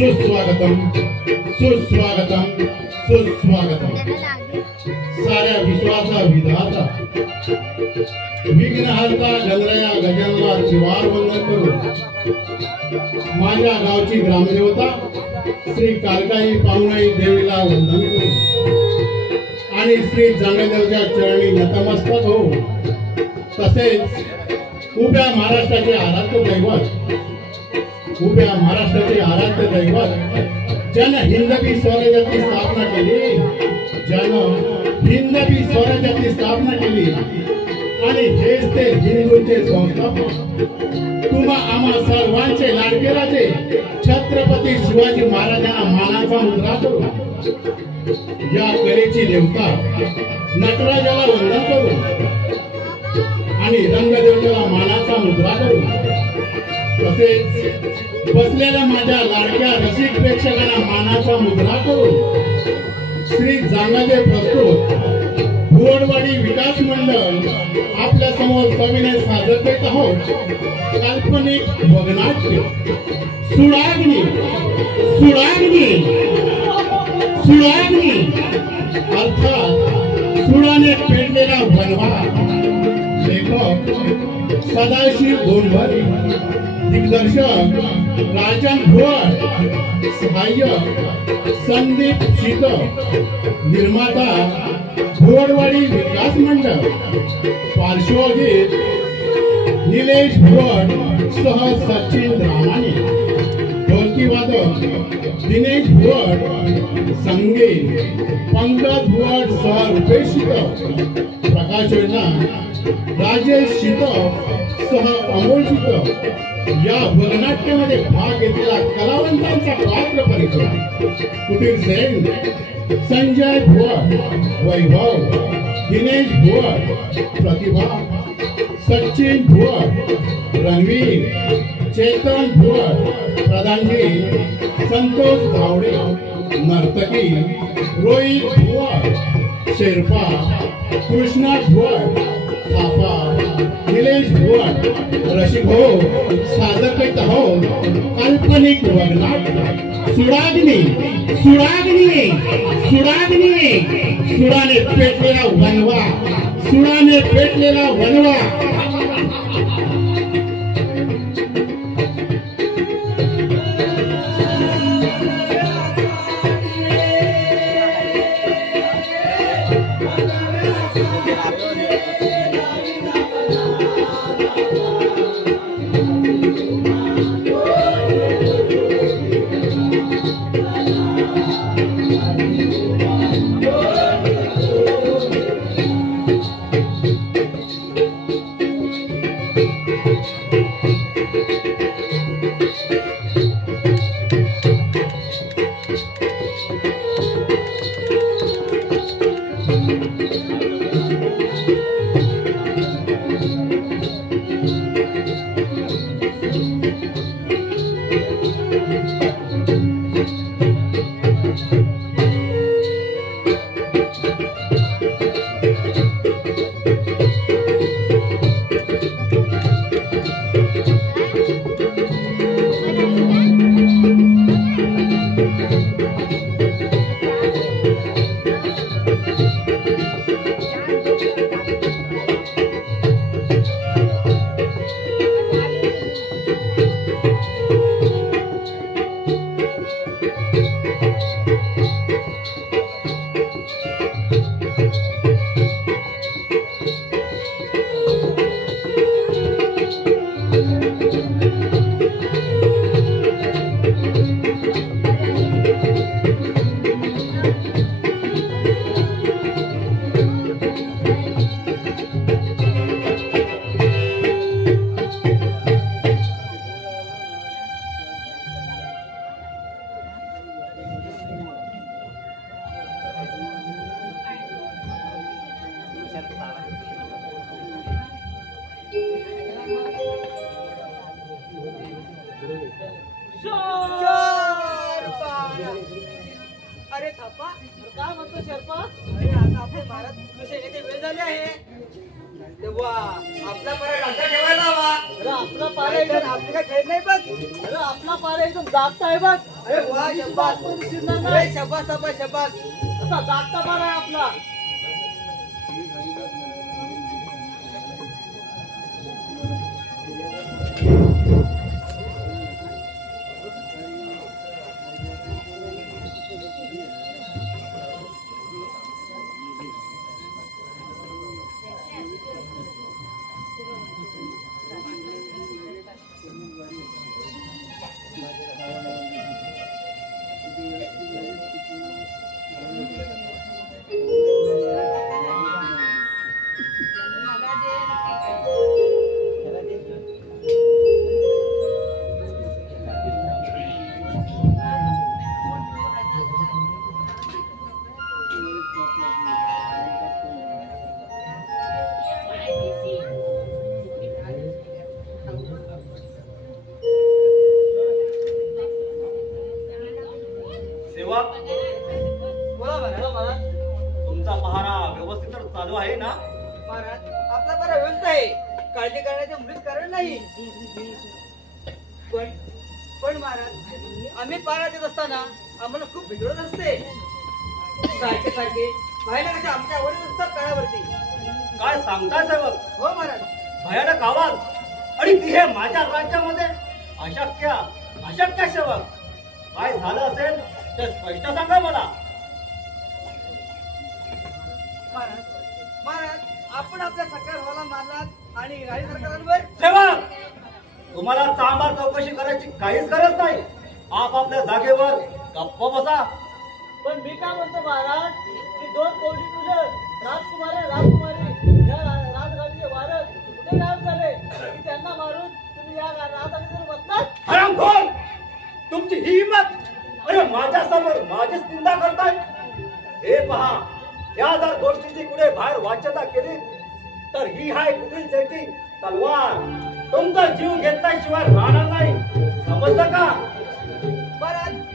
सुस्वागतम सुस्वागतम सुस्वागतम। साऱ्या विश्वाचा विधाता विघ्नहर्ता गणराया गजाननाला शिवार वंदन करू। माझ्या गावची ग्रामदेवता श्री कालकाई पाहुणाई देवीला वंदन करू आणि श्री जांगदेवच्या चरणी नतमस्तक हो। तसेच उभ्या महाराष्ट्राचे आराध्य दैवत उभ्या महाराष्ट्राचे आराध्य दैवत जन हिंदवी स्वराज्याची स्थापना केली, जन हिंदवी स्वराज्याची स्थापना केली आणि हेच ते हिंदूंचे संस्थापक तुम्हा आम्हा सर्वांचे लाडके राजे छत्रपती शिवाजी महाराजांना मानाचा मुद्रा करू। या कलेची देवता नटराजाला वंदन करू आणि रंगदेवतेला मानाचा मुद्रा करू। तसेच बसलेल्या माझ्या लाडक्या रसिक प्रेक्षकांना मानाचा मुद्रा करून श्री जांगदेव प्रस्तुत भुवडवाडी विकास मंडळ आपल्या समोर सविनय सादर करीत आहोत काल्पनिक वगनाट्य सुडाग्नी सुडाग्नी सुडाग्नी अर्थात सुडाने पेटलेला वनवा। लेखक सदाशिव गोंधळी, दिग्दर्शक राजन भुवड, सहाय्यक संदीप शीत, निर्माता भुवडवाडी विकास मंडळ, पार्श्वगीत निलेश भुवड सह सचिन रामाने, ढोलकी वादक दिनेश भुवड, संगीत पंकज भुवड सह रुपेश शीत, प्रकाश योजना राजेश शीत सह अमोल शीत। या वगनाट्यामध्ये भाग घेतलेला कलावंतांचा पात्र परिचय कुटीर सेन संजय भुवड, वैभव दिनेश भुवड, प्रतिभा सचिन भुवड, रणवीर चेतन भुवड, प्रधानजी संतोष धावडे, नर्तकी रोहित भुवड, शेर्पा कृष्णा भुवड, थापा निलेश भुवड। रसिक हो, सादर करीत आहोत काल्पनिक वगनाट्य सुडाग्नी सुडाग्नी सुडाग्नी। सुडाने पेटलेला वनवा, सुडाने पेटलेला वनवा। अरे थापा काय म्हणतो शेर्पा? अरे आता आपले महाराज कसे येण्याची वेळ झाली आहे तेव्हा आपला पारा राजा ठेवायला हवा. अरे आपला पारा अरे तर एकदम आपली काय खेळ नाही बघ. अरे आपला पारा एकदम जागता आहे बघ. अरे वा शब्बास. शिरणार अरे नाही. शब्बास थापा शब्बास. असा जागता पारा आहे आपला. सेवक, बोला महाराज. तुमचा पहारा व्यवस्थित तर चालू आहे ना? महाराज आपला पारा व्यवस्थित आहे. काळजी करण्याचे मुळीच कारण नाही. पण महाराज आम्ही पारा देत असताना आम्हाला खूप भिजवत असते. सारखे सारखे बाहेर कसे आमच्या आवडत असतात काळावरती. काय सांगताय सेवक? हो महाराज. भयानक आवाज आणि ती हे माझ्या राज्यामध्ये अशक्य अशक्य सेवक. काय झालं असेल ते स्पष्ट सांगा मला. महाराज आपण आपल्या सरकार भावाला मारलात आणि राणी सरकारांवर. सेवक, तुम्हाला चांभार चौकशी करायची काहीच गरज नाही. आपापल्या जागेवर गप्प बसा. पण मी काय म्हणतो महाराज की दोन कोणी तुझे राजकुमारी या राजगाडीचे वारस कुठे गायब झाले की त्यांना मारून तुम्ही या राजगाडीवर बसतात? हरामखोर, तुमची ही हिंमत. अरे माझ्या समोर माझीच निंदा करताय. हे पहा, या जर गोष्टीची कुठे बाहेर वाच्यता केली तर ही हाय कुठील सेटिंग तलवार. तुमचा जीव घेतल्याशिवाय राहणार नाही. समजलं का?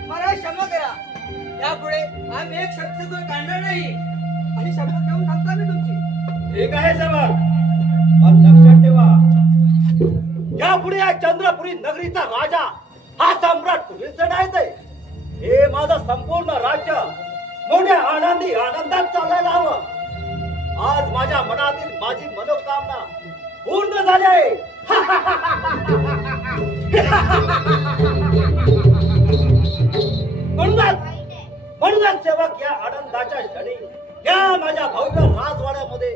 महाराज क्षमा करा. यापुढे आम्ही एक शब्द सुद्धा काढणार नाही आणि शब्द घेऊन सांगता मी तुमची. ठीक आहे सेवक, पण लक्षात ठेवा, यापुढे या चंद्रपुरी नगरीचा राजा हा सम्राट तुम्हीच नाही ते. हे माझं संपूर्ण राज्य मोठ्या आनंदात चालायला हवं. आज माझ्या मनातील माझी मनोकामना पूर्ण झाली आहे. म्हणूनच सेवक, या आनंदाच्या क्षणी या माझ्या भव्य राजवाड्यामध्ये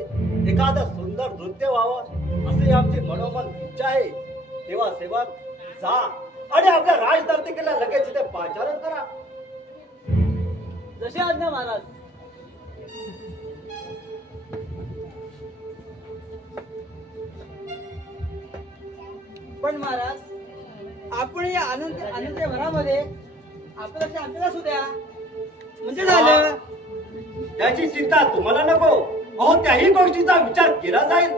एखादं सुंदर नृत्य व्हावं असे आमची मनोमन इच्छा आहे. तेव्हा सेवक जा आणि आपल्या राजदर्शिकेला लगेच इथे पाचारण करा. जशी आज्ञा महाराज. पण महाराज आपण या आनंद भरामध्ये आपलं लक्ष आमच्याला असू द्या म्हणजे झालं. त्याची चिंता तुम्हाला नको. अहो त्याही गोष्टीचा विचार केला जाईल.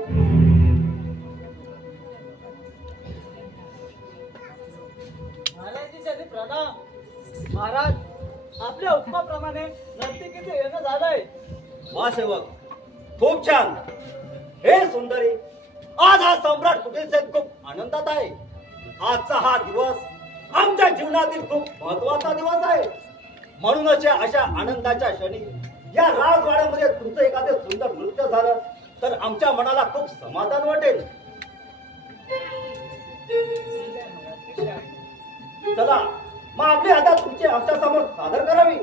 महाराजांची त्यांनी प्रणाम. महाराज आपल्या हुकमाप्रमाणे नर्तकीचं येणं झालंय. वा सेवक, खूप छान. हे सुंदरी, आज हा सम्राट कुटील सेन खूप आनंदात आहे. आजचा हा दिवस आमच्या जीवनातील खूप महत्वाचा दिवस आहे. म्हणूनच या अशा आनंदाच्या क्षणी या राजवाड्यामध्ये तुमचं एखादे सुंदर नृत्य झालं तर आमच्या मनाला खूप समाधान वाटेल. चला मग आपली आता तुमची आमच्या समोर सादर करावी.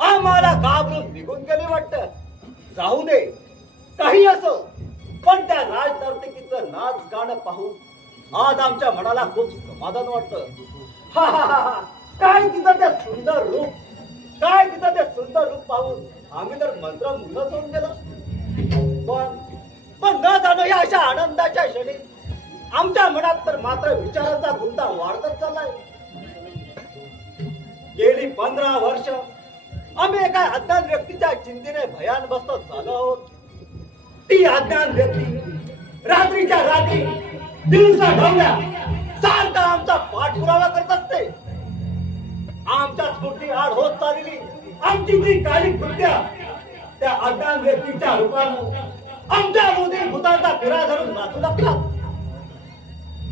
आम्हाला घाबरून निघून गेले वाटतं. जाऊ दे, काही असो, पण त्या राजनर्तकीचं नाच गाणं पाहून आज आमच्या मनाला खूप समाधान वाटतं. काय तिचं ते सुंदर रूप, काय तिचं ते सुंदर रूप पाहून आम्ही तर मंत्रमुग्ध होऊन गेलो. पण न जाणं या अशा आनंदाच्या क्षणी आमच्या मनात तर मात्र विचारांचा गुंता वाढतच चाललाय. गेली 15 वर्ष आम्ही एका अज्ञान व्यक्तीच्या चिंतेने भयानबस्त झालो आहोत. ती अज्ञान व्यक्ती रात्रीच्या रात्री दिवसा ढवळ्या सारखा आमचा पाठपुरावा करत असते. आमच्या स्फूर्ती आड होत चाललेली आमची ती काळी कृत्या त्या अज्ञान व्यक्तीच्या रूपानं आमच्या मोदी भूतांचा फिरा धरून नाचू लागतात.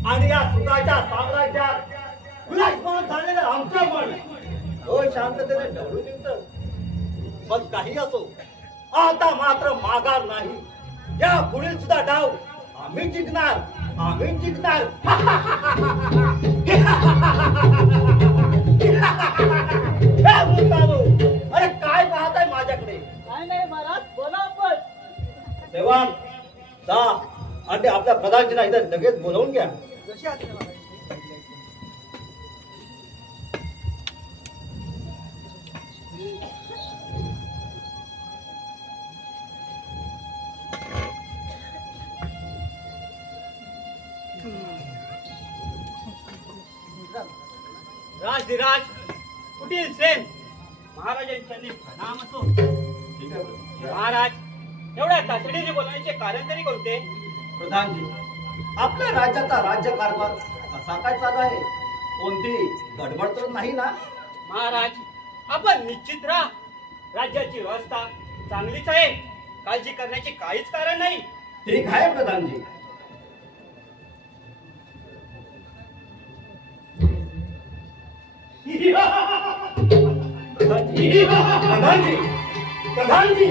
आणि या सुखाच्या साम्राज्यात विलासमान झालेलं आमचं मन शांततेने ढवळून निघतं. पण काही असो, आता मात्र माघार नाही. या पुढील सुद्धा डाव आम्ही जिंकणार, आम्ही जिंकणार. अरे काय पाहताय माझ्याकडे? काय नाही महाराज, बोला आपण. देवान जा आणि आपल्या प्रधानजींना इथं लगेच बोलवून घ्या. जशी आज्ञा महाराज. राजधिराज कुटील सेन महाराजांच्या प्रणाम असो. महाराज, एवढ्या तातडीने बोलायचे कारण तरी कोणते? प्रधानजी, आपल्या राज्याचा राज्यकारभार कसा काय चालू आहे? कोणती गडबड तर नाही ना? महाराज, आपण निश्चित राहा. राज्याची व्यवस्था चांगलीच आहे. काळजी करण्याचे काहीच कारण नाही. ठीक आहे प्रधानजी. प्रधानजी प्रधानजी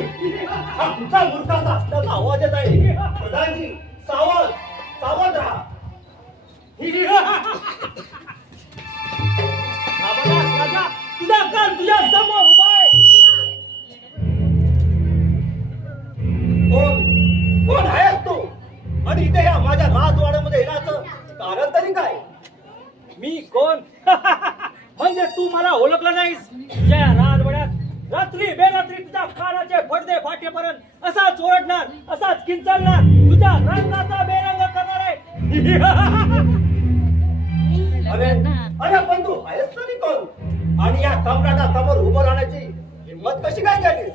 हा कुठला मूर्खाचा असल्याचा आवाज येत आहे. प्रधानजी सावध सावध राहा. राजा तुझा काल तुझ्या समोर उभा आहे. कोण आहेस तू आणि इथे या माझ्या राजवाड्यामध्ये येण्याचं कारण तरी काय? मी कोण? म्हणजे तू मला ओळखलं नाहीस. तुझ्या राजवाड्यात रात्री बेरात्री तुझ्या कानाचे पडदे फाटेपर्यंत असाच ओरडणार, असाच किंचाळणार, तुझ्या रंगाचा बेरंग करणार आहे. अरे अरे पण तू आहेस तरी कोण आणि या सम्राटासमोर उभं राहण्याची हिंमत कशी काय झालीस?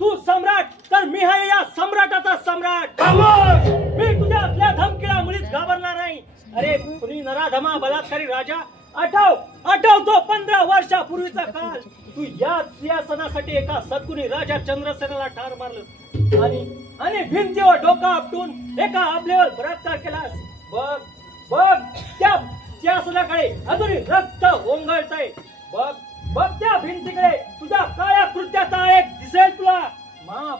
तू सम्राट तर मी आहे या सम्राटाचा सम्राट. खामोश! मी तुझ्या असल्या धमकीला मुळीच घाबरणार नाही. अरे कुणी नराधमा बलात्कारी राजा, आठव तो 15 वर्षापूर्वीचा काळ. तू याच सिंहासनासाठी एका सद्गुणी राजा चंद्रसेनाला ठार मारलं आणि भिंतीवर डोका आपटून एका आपल्यावर बलात्कार केलास. बघ बघ त्या सिंहासनाकडे अजूनही रक्त ओंगळतंय. बघ बघ त्या भिंतीकडे तुझ्या काळ्या कृत्याचा एक दिसेल तुला.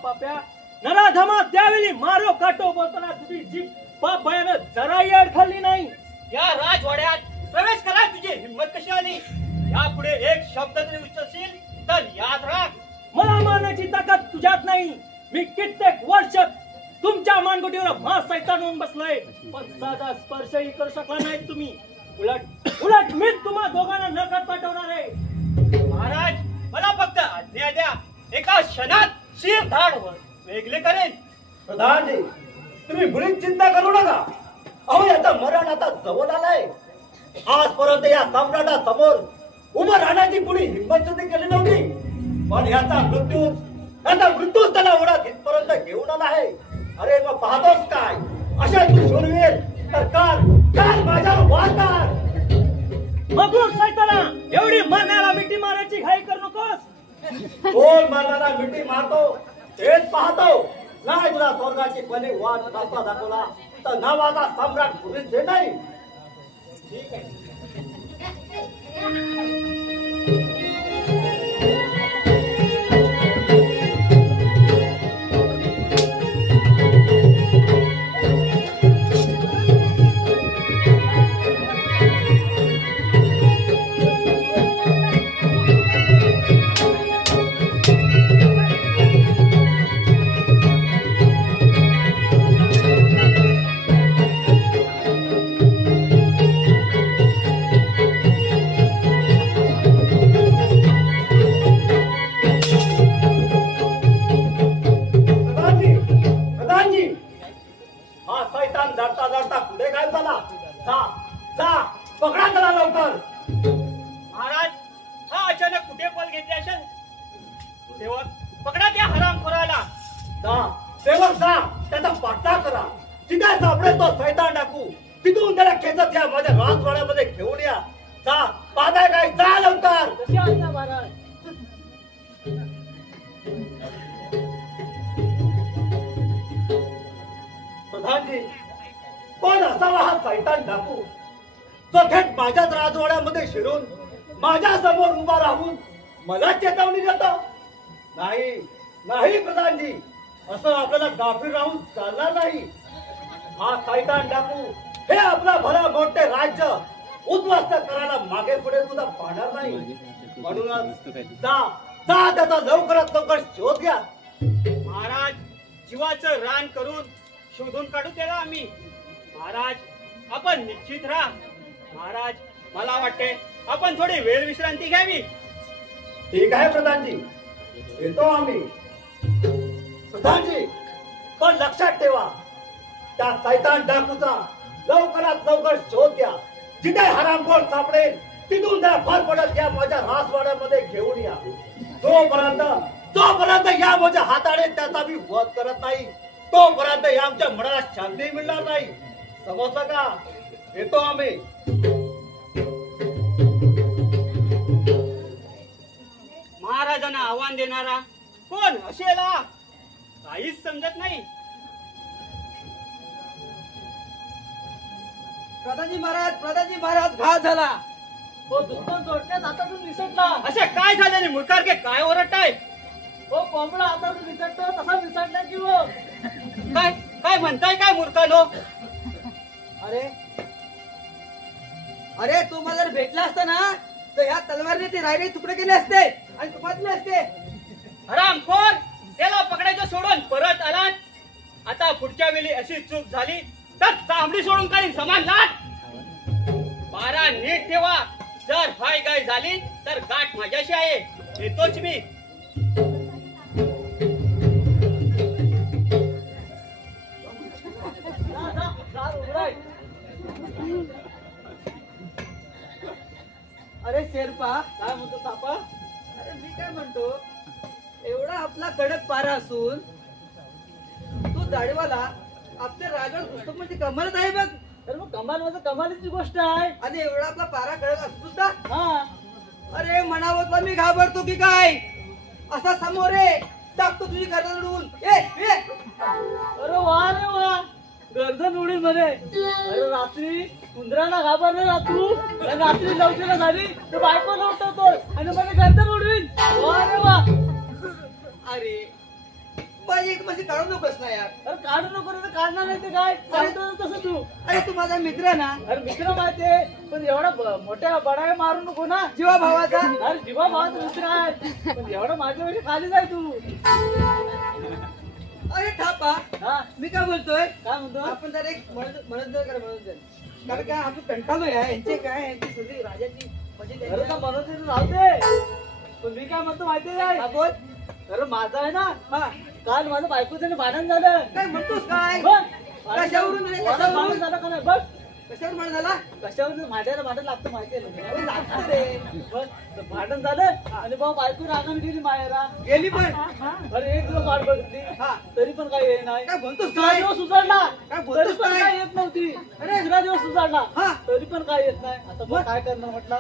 पाप्या नराधमा त्यावेळी मारो काटो बोलताना तुझी जीभ पाप भयानं जराही अडखळली नाही. या राजवाड्यात प्रवेश करा तुझी हिंमत कशी आली? यापुढे एक शब्द जरी उच्चारशील तर याद राख, मला मारण्याची ताकद तुझ्यात नाही. मी कित्येक वर्ष तुमच्या मानगुटीवर सैतान होऊन बसलोय, पण साधा स्पर्शही करू शकला नाही तुम्ही. उलट मी तुम्हा दोघांना नकळत पाठवणार आहे. महाराज मला फक्त आज्ञा द्या, एका क्षणात शिर धाड वेगळे करेन. प्रधानजी तुम्ही मुळीच चिंता करू नका. अहो याचा मरण आता जवळ आलाय. आजपर्यंत या सम्राटासमोर उभं राहण्याची कुणी हिंमत सुद्धा केली नव्हती, पण याचा मृत्यूच त्याला ओढत इथपर्यंत घेऊन आला आहे. अरे मग पाहतोस काय? अशा तू शूरवीर तर काल माझ्यावर वारणार. मगरूर सैताना, एवढी मरणाला मिठी मारायची घाई करू नकोस. कोण मरणाला मिठी मारतो तेच पाहतो. नाही तुला स्वर्गाची पणे वाट रस्ता दाखवला तर नावाचा सम्राट पुढे नाही. ठीक आहे. पकडा त्याला लवकर. महाराज हा अचानक कुठे पल घेतले असेल? सेवक पकडा त्या हरामखोराला. सेवक जा त्याचा पाठलाग करा. जिथे सापडेल तो सैतान टाकू तिथून त्याला खेचत या माझ्या राजवाड्यामध्ये घेऊन या. जा पाहताय काय? जा लवकर. कशी आज्ञा महाराज. प्रधानजी कोण असावा हा सैतान डाकू जो थेट माझ्याच राजवाड्यामध्ये शिरून माझ्या समोर उभा राहून मला चेतावणी देतो? नाही नाही प्रधानजी, असं आपल्याला गाफील राहून चालणार नाही. हा सैतान डाकू हे आपला भला मोठे राज्य उद्ध्वस्त करायला मागे पुढे सुद्धा पाहणार नाही. म्हणूनच जा जा त्याचा लवकरात लवकर शोध घ्या. महाराज जीवाचं रान करून शोधून काढू त्याला आम्ही. महाराज आपण निश्चित राहा. महाराज मला वाटते आपण थोडी वेळ विश्रांती घ्यावी. ठीक आहे प्रधानजी, येतो आम्ही. प्रधानजी पण लक्षात ठेवा त्या सैतान डाकूचा लवकरात लवकर शोध घ्या. जिथे हरामखोर सापडेल तिथून त्या फरफडत या माझ्या राजवाड्यामध्ये घेऊन या. जोपर्यंत या माझ्या हाताने त्याचा मी वध करत नाही तोपर्यंत या आमच्या मनाला शांती मिळणार नाही. समजलं का? येतो आम्ही. महाराजांना आव्हान देणारा कोण असेल? काहीच समजत नाही. प्रधानजी महाराज घात झाला. हो दुश्मन जोडण्यात हातातून निसटला. असे काय झाले मूर्खारके, काय ओरडताय? हो कोंबडा हातातून निसटतो तसा निसटला की हो. काय काय म्हणताय काय मूर्खानो? अरे तू मला जर भेटला असता ना तर ह्या तलवारीने ते रायगड तुकडे केले असते आणि तुपातले असते. हरामखोर, त्याला पकडायचं सोडून परत आलात. आता पुढच्या वेळी अशी चूक झाली तर चांबडी सोडून काढीन समान लाट. पारा नीट ठेवा. जर हाय गाय झाली तर गाठ माझ्याशी आहे. येतोच मी. दार उघडाय. अरे शेरपा, काय म्हणतो सापा? अरे मी काय म्हणतो, एवढा आपला कडक पारा असून तो दाढीवाला आपल्या रायगड पुस्तक म्हणजे कमालच आहे बघ. तर मग कमाल म्हणजे कमालीची गोष्ट आहे. आणि एवढा आपला पारा कडक असून सुद्धा हा अरे म्हणावतला मी घाबरतो की काय. असा समोर आहे, टाकतो तुझी गर्दन उडवून. अरे वा रे वा, गर्दन उडी मध्ये. अरे रात्री उंदराला घाबरले ना तू, आणि रात्री लवकर झाली तर बायको लवटवतो आणि मध्ये गर्दन उडवीन. वा रे वा. अरे माझी एक मशी काढू नकोस ना यार. अरे काढू नको रे, काढणार नाही ते काय सांगतो तसं तू. अरे तू माझा मित्र आहे ना, अरे मित्र माहितीये पण एवढा मोठ्या बडाया मारू नको ना. जीवा भावाचा. अरे जीवा भावाचा मित्र आहे पण एवढं माझ्या वेळी खाली जाय तू. अरे थापा, हा मी काय बोलतोय, काय म्हणतो? आपण जर एक मनोरंजन करा, मनोरंजन. कारण काय आपण कंटाळलोय यांचे काय यांची सगळी राजाची म्हणजे अरे का म्हणून राहू दे. पण मी काय म्हणतो माहितीये काय? हा, बोल. अरे माझा आहे ना, हा, काल माझं बायकोचं भांडण झालं. काय म्हणतोस काय? बघ, कशावरून रे, मला कशावरून? भांडण झालं का नाही बघ. कशावर म्हण झाला? कशावर भांडायला भांडण लागतं माहितीये ना तुला? अरे लागतं रे. बघ, तर भांडण झालं आणि भाऊ बायको रागाने गेली माहेरा. गेली पण. अरे एक दिवस वाट बघितली हा. तरी पण काही येत नाही. काय म्हणतोस दुसरा काय? दिवस उजाडला काय बोलतोस तरी पण काय? काय येत नव्हती. अरे. दुसरा दिवस उजाडला हा. तरी पण काय येत नाही. आता मग काय करणार म्हटलं,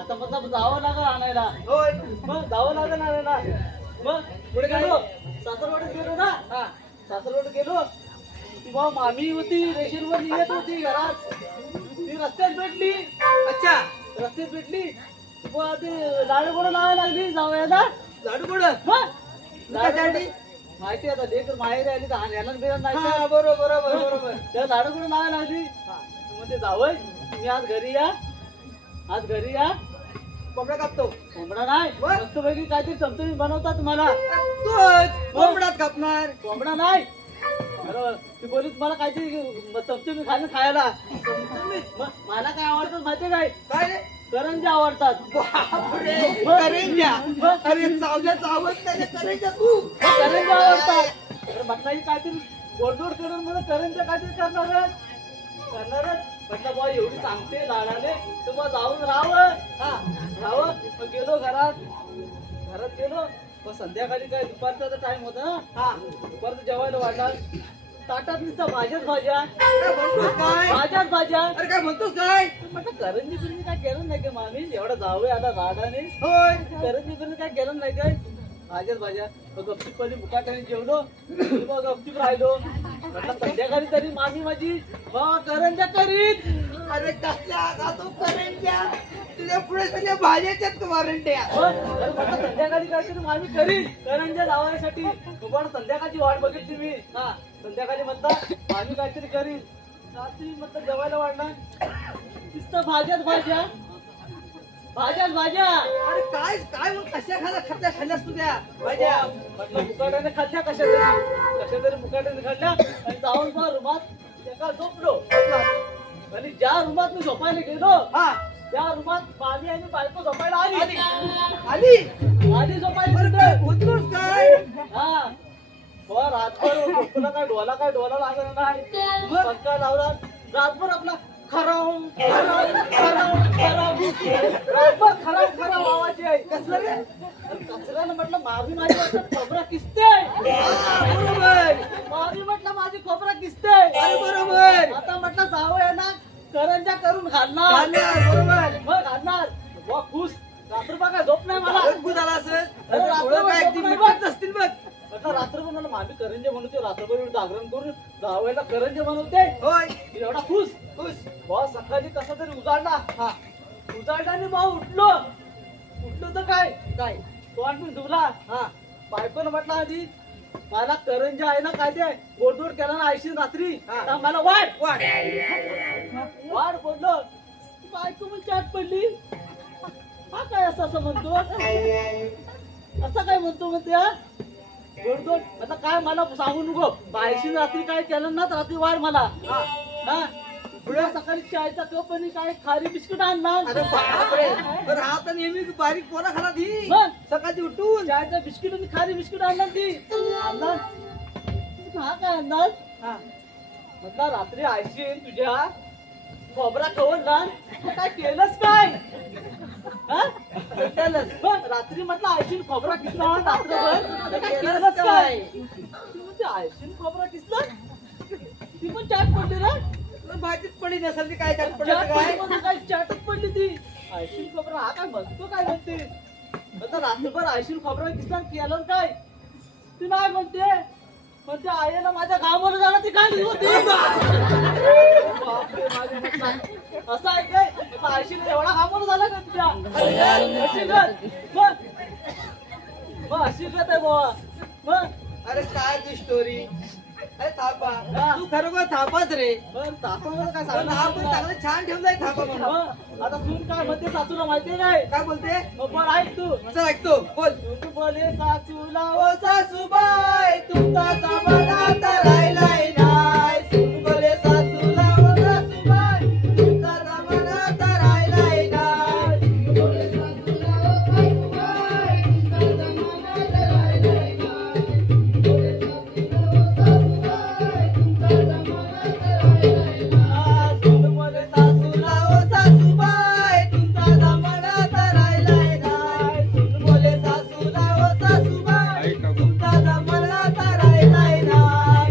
आता म्हटलं जावं लागल आणायला. होय. मग जावं लागल आणायला. मग पुढे गेलो, सासरवाडीत गेलो ना. हा. सासरवाडीत गेलो, ती भाऊ मामी होती रेशीनवर येत होती घरात. ती रस्त्यात भेटली. अच्छा, रस्त्यात भेटली मग ते लाडू गोड लावायला लागली जावयाला. लाडू गोड. मग कशासाठी? माहिती आता लेकर माहेर आली तर याला बिरण नाही हा, तर. बरोबर बरोबर. त्या लाडू गोड लावायला लागली. म्हणजे जावय तुम्ही आज घरी या, आज घरी या. कोंबडा कापतो. कोंबडा नाही, वर? मस्तपैकी काहीतरी चमचमीत बनवतात तुम्हाला. तूच कोंबडाच कापणार. कोंबडा नाही. अरे ती बोली तुम्हाला काहीतरी चमचमीत खायला. मग मला काय आवडतं माहितीये काय? काय रे? करंज्या आवडतात. बापरे, मग? करंज्या. मग? अरे चावल्याचा आवाज त्याच्या करंज्या तू. मग करंज्या आवडतात. अरे म्हटलं काहीतरी गोडधोड करून मला करंज्या काहीतरी करणारच. म्हटलं बा एवढी सांगते लाडाने तर मग जाऊन राहावं. राहावं. मग गेलो घरात गेलो. मग संध्याकाळी काय दुपारचा टाइम होता ना. हा. दुपारचं जेवायला वाढला. ताटात नुसतं भाज्याच भाज्या. काय म्हणतोस काय? भाज्याच भाज्या. अरे काय म्हणतोस काय? म्हटलं करंजी बिरंजी काय केलं नाही का मामी? एवढा जावं आला राडाने. होय. करंजी बिरंजी काय केलं नाही काय? भाज्याच भाज्या. मग गपचूप पहिले मुकाट्याने जेवलो. मग गपचूप राहिलो. म्हटलं संध्याकाळी तरी मामी माझी करंज्या करीत. अरे कसल्या खातो करंज्या? तुझ्या पुढे सगळ्या भाज्याच्याच करंज्या. म्हटलं संध्याकाळी काहीतरी मामी करीत करंज्या लावायसाठी. पण संध्याकाळची वाट बघितली मी. संध्याकाळी म्हटलं मामी काहीतरी करीत. रात्री म्हटलं जेवायला वाढला नुसतं भाज्याच भाज्या. भाज्याच भाज्या. अरे काय काय मग कशा खाल्ल्यास तू त्या भाज्या? म्हटलं मुकाट्याने खाल्ल्या कशा तरी मुकाट्याने खाल्ल्या आणि जाऊन बा रुमात एका झोपलो. आणि ज्या रुमात मी झोपायला गेलो हा. त्या रुमात मामी आणि बायको झोपायला आली. आली झोपायला अरे गेलो. काय बोलतोस काय? हा रातभर झोपला काय डोला लागला नाही. पंखा लावला रातभर आपला खराब खराब आवाज आहे. कसलं रे? कचऱ्यानं म्हटलं मामी माझी खोबरा किसते. बरोबर. मामी म्हटलं माझी खोबरा किसते. अरे बरोबर. आता म्हटलं जावं आहे ना करंजा करून घालणार. बरोबर. मग घालणार. वा खुश. रात्रभर काय झोप नाही मला. खूप झाला असं. अरे थोडं काय रात्रभर ती झोप नाही मिटत असतील बघ. म्हटलं रात्रभर मला मामी करंजे बनवते, रात्रभर जागरण करून जावायला करंजे बनवते. होय मी एवढा खुश खुश. भाऊ सकाळी कसा तरी उजाडला. हा उजाडल्याने भाऊ उठलो तर काय काय तोंड पण धुवला. हा बायकोनं म्हटलं आधी मला करंजा आहे ना काय ते गोडधोड केला ना आयशी रात्री हा. तर मला वाढ वाट वाढ बोललो. बायको पण चाट पडली. हा काय असं म्हणतो, असं काय म्हणते हा गोडधोड. आता काय मला सांगू नको, आयशी रात्री काय केलं ना तर रात्री वाढ मला. हा पुढे सकाळी चायचा कप आणि काय खारी बिस्किट आणला. अरे बापरे. पण हा तर नेहमी बारीक पोरा खाला ती मग? सकाळची उठून. चायचा बिस्किट आणि खारी बिस्किट आणला ती. अंदाज हा काय अंदाज. हा म्हटलं रात्री आयशी तुझ्या खोबरा खवरला काय केलंस काय हा? केलंस. मग रात्री म्हटलं आयशीन खोबरा किसला रात्रभर काय केलंस केलंस काय? काय. ती म्हणते आयशीन खोबरा किसला. ती पण चाट पडली ना. भाजीत पडी नसेल ती काय चाट पडलं काय पडली म्हणजे काय चाटच पडली ती. आयशीन खोबरा हा काय म्हणतो काय म्हणते. आता रात्रभर आयशीन खोबरा किसला केलं काय. ती नाही म्हणते आईला माझ्या गावाला झाला ती काय होती. बापरे, माझे म्हटलं. असं आहे काय आयशीला एवढा गावाला झाला का तुझ्या अशी गत. मग अशी गत आहे बुवा. मग अरे काय ती स्टोरी. अरे थापा हा. तू खरोखर थापाच रे. पण तापावर काय पण हा पण सांगणार. चांगलं छान ठेवलाय थापा म्हणून. मग आता सून काय म्हणते सासूला माहितीये काय. काय बोलते मग बरं ऐक तू. चल ऐकतो बोल. तू बोले सासूला ओ सासूबाई तुमचा जमाना राहिलाय नाय. सून बोले सासूला ओ सासूबाई तुमचा जमाना राहिलाय नाय. सून बोले सासूला ओ सासूबाई तुमचा जमाना राहिलाय नाय. सून बोले सासूला ओ सासूबाई तुमचा जमाना राहिलाय नाय.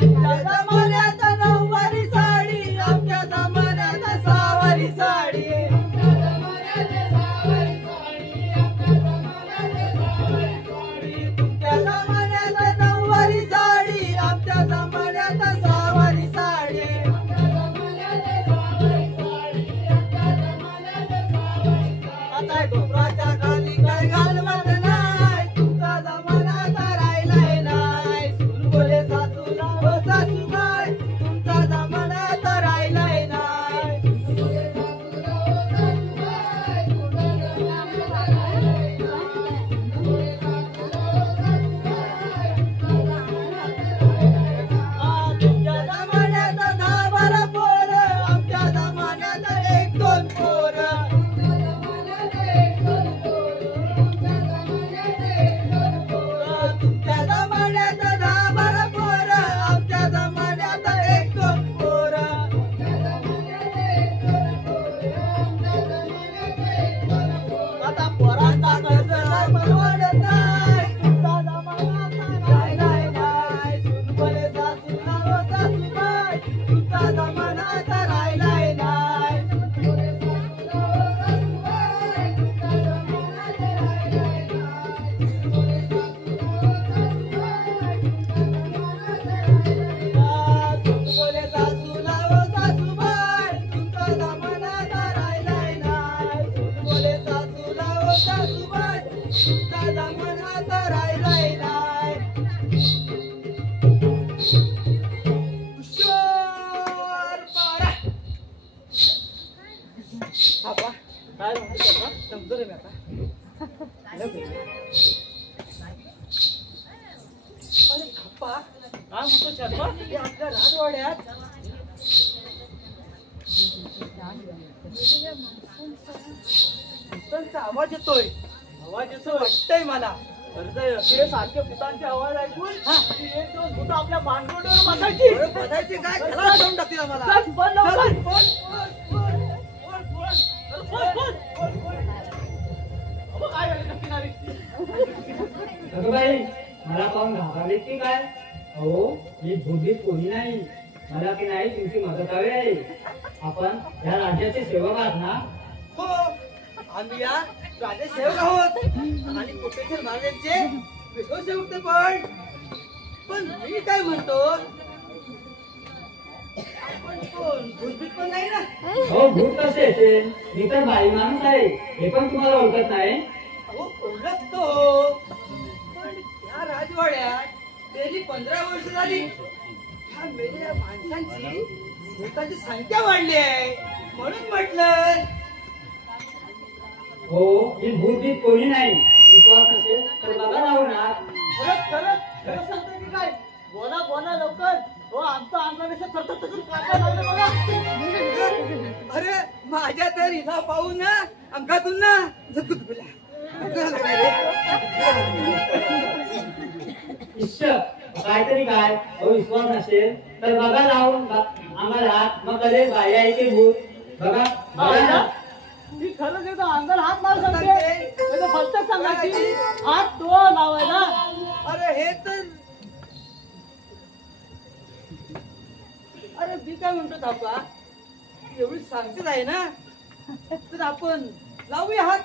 तुमच्या जमान्यात नऊवारी साडी आमच्या जमान्यात सहावारी साडी. तुमच्या जमान्यात नऊवारी साडी आमच्या जमान्यात सहावारी साडी. आता डोंगराच्या खाली काय घालवत नाही. तुमचा जमाना राहिलाय नाय. सून बोले सासूला ओ सासूबाई तुमचा जमाना राहिलाय नाय. तुमच्या जमान्यात 10-12 पोरं आमच्या जमान्यात 1-2 पोरं. तुमच्या जमान्यात 10-12 पोरं आमच्या जमान्यात 1-2 पोरं. आता पोरांचा खर्च परवडत नाही. तुमचा जमाना राहिलाय नाय. सून बोले सासूला ओ सासूबाई तुमचा जमाना राहिलाय नाय. सून बोले सासूला ओ सासूबाई तुमचा जमाना राहिलाय नाय. सून बोले सासूला ओ सासूबाई तुमचा जमाना राहिलाय नाय. हुशार पारा. थापा काय म्हणते त्याचा? समजू रे मी आता. अरे थापा काय म्हणतो शर्मा. हे आपल्या राजवाड्यात भूतांचा आवाज येतोय. आवाज येतो वाटतंय मला. ते सारखे भूतांचे आवाज ऐकून ती एक दोन भूत आपल्या मांडोळीवर बसायची. अरे बसायची काय खलास करून टाकतील आम्हाला. चल, बोल लवकर. चल, बोल. अबो, काय झालं नक्की नारी? बाई मला पाहून घाबरले की काय? अहो ही भोगी कोणी नाही, मला की नाही तुमची मदत हवी आहे. आपण या राज्याचे सेवक आहात ना? हो, आम्ही या राजे सेवक आहोत आणि कोटेश्वर महाराजांचे विश्वसेवक ते पण मी काय म्हणतो, आपण कोण भूतभीत पण नाही ना? हो, भूत कसे येते? मी तर बाई माणूस आहे, हे पण तुम्हाला ओळखत नाही? अहो ओळखतो, पण त्या राजवाड्यात गेली 15 वर्ष झाली ह्या मेलेल्या माणसांची भूताची संख्या वाढली आहे म्हणून म्हटलं. हो, ही भूतभीत कोणी नाही. विश्वास नसेल तर बघा राहू ना. खरंच खरंच खरंच सांगतोय की काय? बोला बोला लवकर. हो, आमचा अंगापेक्षा थरथर काटा लागले बघा. अरे माझ्या तर हिला पाहून ना अंगातून ना झुकझुकला. ईश्वर, काहीतरी काय? हो, विश्वास नसेल तर बघा राहून आम्हाला. मग कधे बाई आहे की भूत? बघा बघा ना. ती खरंच एकदम अंगाला हात मारू सांगते. फक्त सांगायची हात तो लावायला. अरे हे तर, अरे मी काय म्हणतो थापा, एवढी सांगतेच आहे ना तर आपण लावूया हात.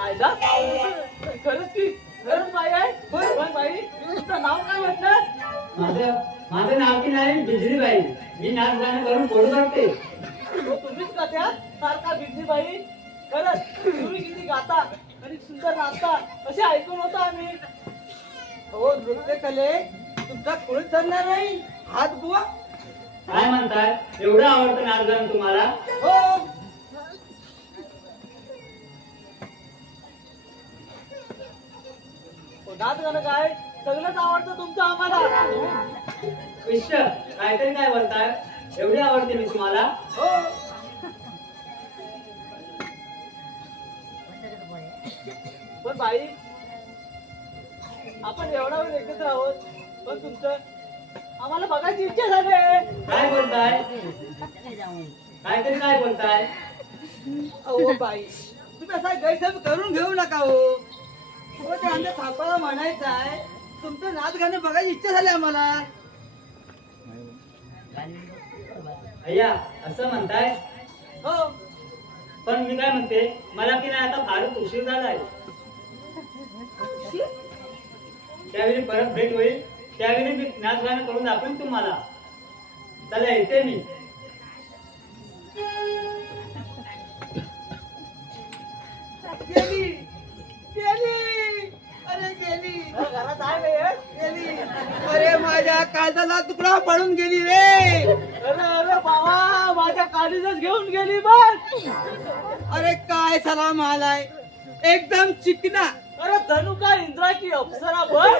आयला खरंच की खरंच बाई आहे. पण बाई तुमचं नाव काय म्हटलं? माझं नाव की नाही बिजलीबाई. मी नाच गाणं करून पोट भरते. हो, तुम्हीच का त्या सारखा बिजली बाई? खरंच तुम्ही किती गाता आणि सुंदर नाचता असे ऐकून होतो आम्ही. हो, नृत्य कले तुमचा कोणीच धरणार नाही. हात बुवा. काय म्हणताय? एवढं आवडतं नाच गाणं तुम्हाला? हो, नाच गाणं काय सगळंच आवडतं तुमचं आम्हाला. ईश्वर, काहीतरी काय बोलताय? एवढी आवडते मी तुम्हाला? हो. पण बाई आपण एवढा वेळ एकत्र आहोत, पण तुमचं आम्हाला बघायची इच्छा झाली. काय बोलताय? काहीतरी काय बोलताय? अहो बाई, तुम्ही असा गैरसमज करून घेऊ नका हो. हो, ते आमच्या थापाला म्हणायचं आहे, तुमचं नाच गाणं बघायची इच्छा झाली आम्हाला. अय्या, असं म्हणताय? हो, पण मी काय म्हणते, मला की नाही आता फारच उशीर झालाय. त्यावेळी परत भेट होईल, त्यावेळी मी नाच गाणं करून दाखवेन तुम्हाला. चला, येते मी. गेली गेली, अरे गेली घरात आहे गेली. अरे माझ्या काळजाला तुकडा पडून गेली रे. अरे अरे बाबा, माझ्या काळीजच घेऊन गेली बघ. अरे काय सलाम आलाय, एकदम चिकना. अरे धनुका इंद्रा की अप्सरा बघ.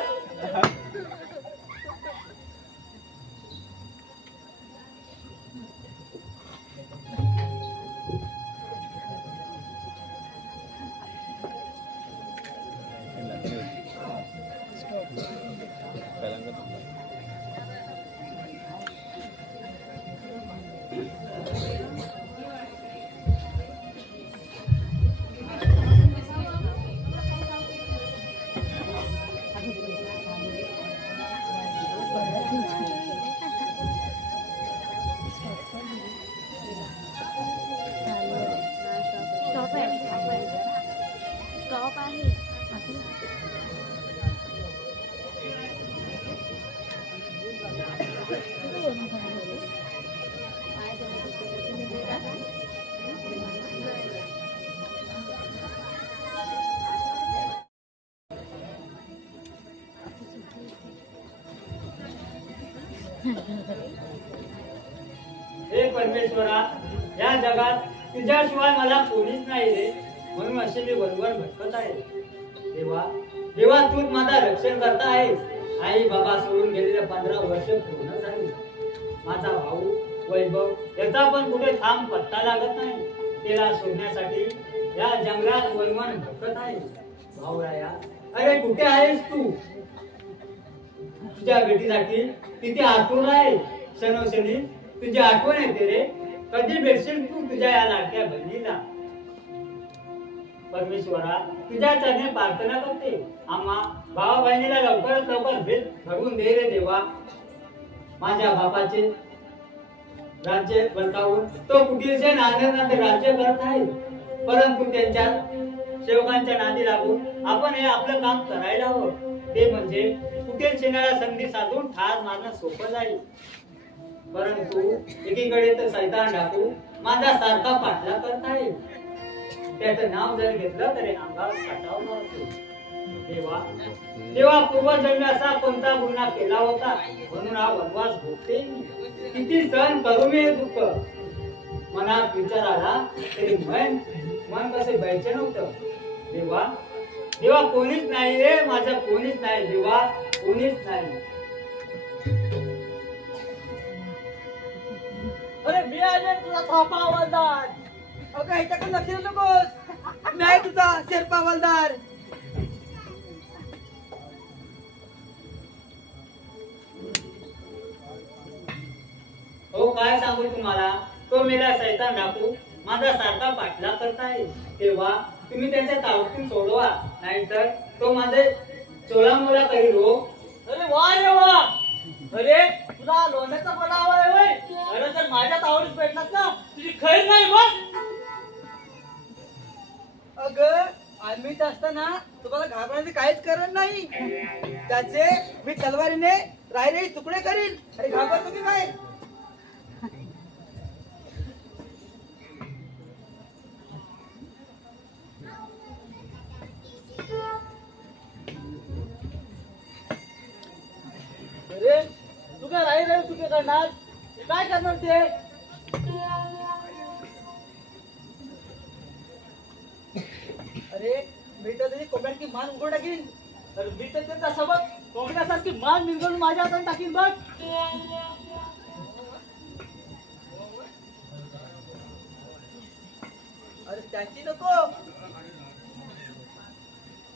स्टॉप आहे. हे परमेश्वरा, या जगात तुझ्याशिवाय मला कोणीच नाही रे, म्हणून असे मी वरवर भटकत आहे. देवा देवा, तूच माझा रक्षण करता आहेस. आई बाबा सोडून गेलेले 15 वर्ष पूर्ण झाली. माझा भाऊ वैभव याचा पण कुठे थांब पत्ता लागत नाही. त्याला शोधण्यासाठी या जंगलात वनवन भटकत आहे. भाऊराया, अरे कुठे आहेस तू? तुझ्या भेटीसाठी किती आतुर आहे. क्षणोक्षणी तुझी आठवण येते रे. कधी भेटशील तू तुझ्या या लाडक्या बहिणीला? परमेश्वरा, तुझ्या चरणी प्रार्थना करते. आम्हा भावा बहिणीला लवकरात लवकर भेट घडवून दे रे देवा. माझ्या बापाचे राज्य बळकावून तो कुटीरचे नांदेड राज्य करत आहे, परंतु त्यांच्या सेवकांच्या नादी लागून आपण हे आपलं काम करायला हवं. ते म्हणजे कुटीर सेनेला संधी साधून ठार मारणं सोपं जाईल, परंतु एकीकडे तर सैतान डाकू माझा सारखा पाठला करत आहे. त्याचं नाव जर घेतलं तरी अंगावर काटावर मारतो. देवा तेव्हा पूर्वजन्मी असा कोणता गुन्हा केला होता म्हणून हा वनवास भोगते. किती सहन करू मी हे दुःख. मनात विचार आला तरी मन कसे बैचेन होतं. देवा देवा कोणीच नाही रे माझं, कोणीच नाही देवा, कोणीच नाही. अरे मी आहे तुझा थापा हवालदार. अगं ह्याच्याकडे लक्ष देऊ नकोस, मी आहे तुझा शेर्पा हवालदार. हो काय सांगू तुम्हाला, तो मेला सैतान डाकू माझा सारखा पाठला करताय. तेव्हा तुम्ही त्यांच्या तावडीतून सोडवा, नाहीतर तो माझे चोळामोळा करील हो. अरे वा रे वा. अरे तुला लोण्याचा पडावा आहे होय. अरे जर माझ्या तावडीत भेटलात ना तुझी खैर नाही मग. अगं आम्ही असताना तुम्हाला घाबरण्याचे काहीच कारण नाही. त्याचे मी तलवारीने राहिलेले तुकडे करील आणि घाबरतो की काय. अरे तू काय राही तू काय करणार, काय करणार ते. अरे मी तर त्याची कोंबड्याची मान उघडून टाकीन. तर मी तर त्यांचा सबक कोंबड्यासारखी मान मिरगळून माझ्या हातात टाकीन बघ. अरे त्याची नको,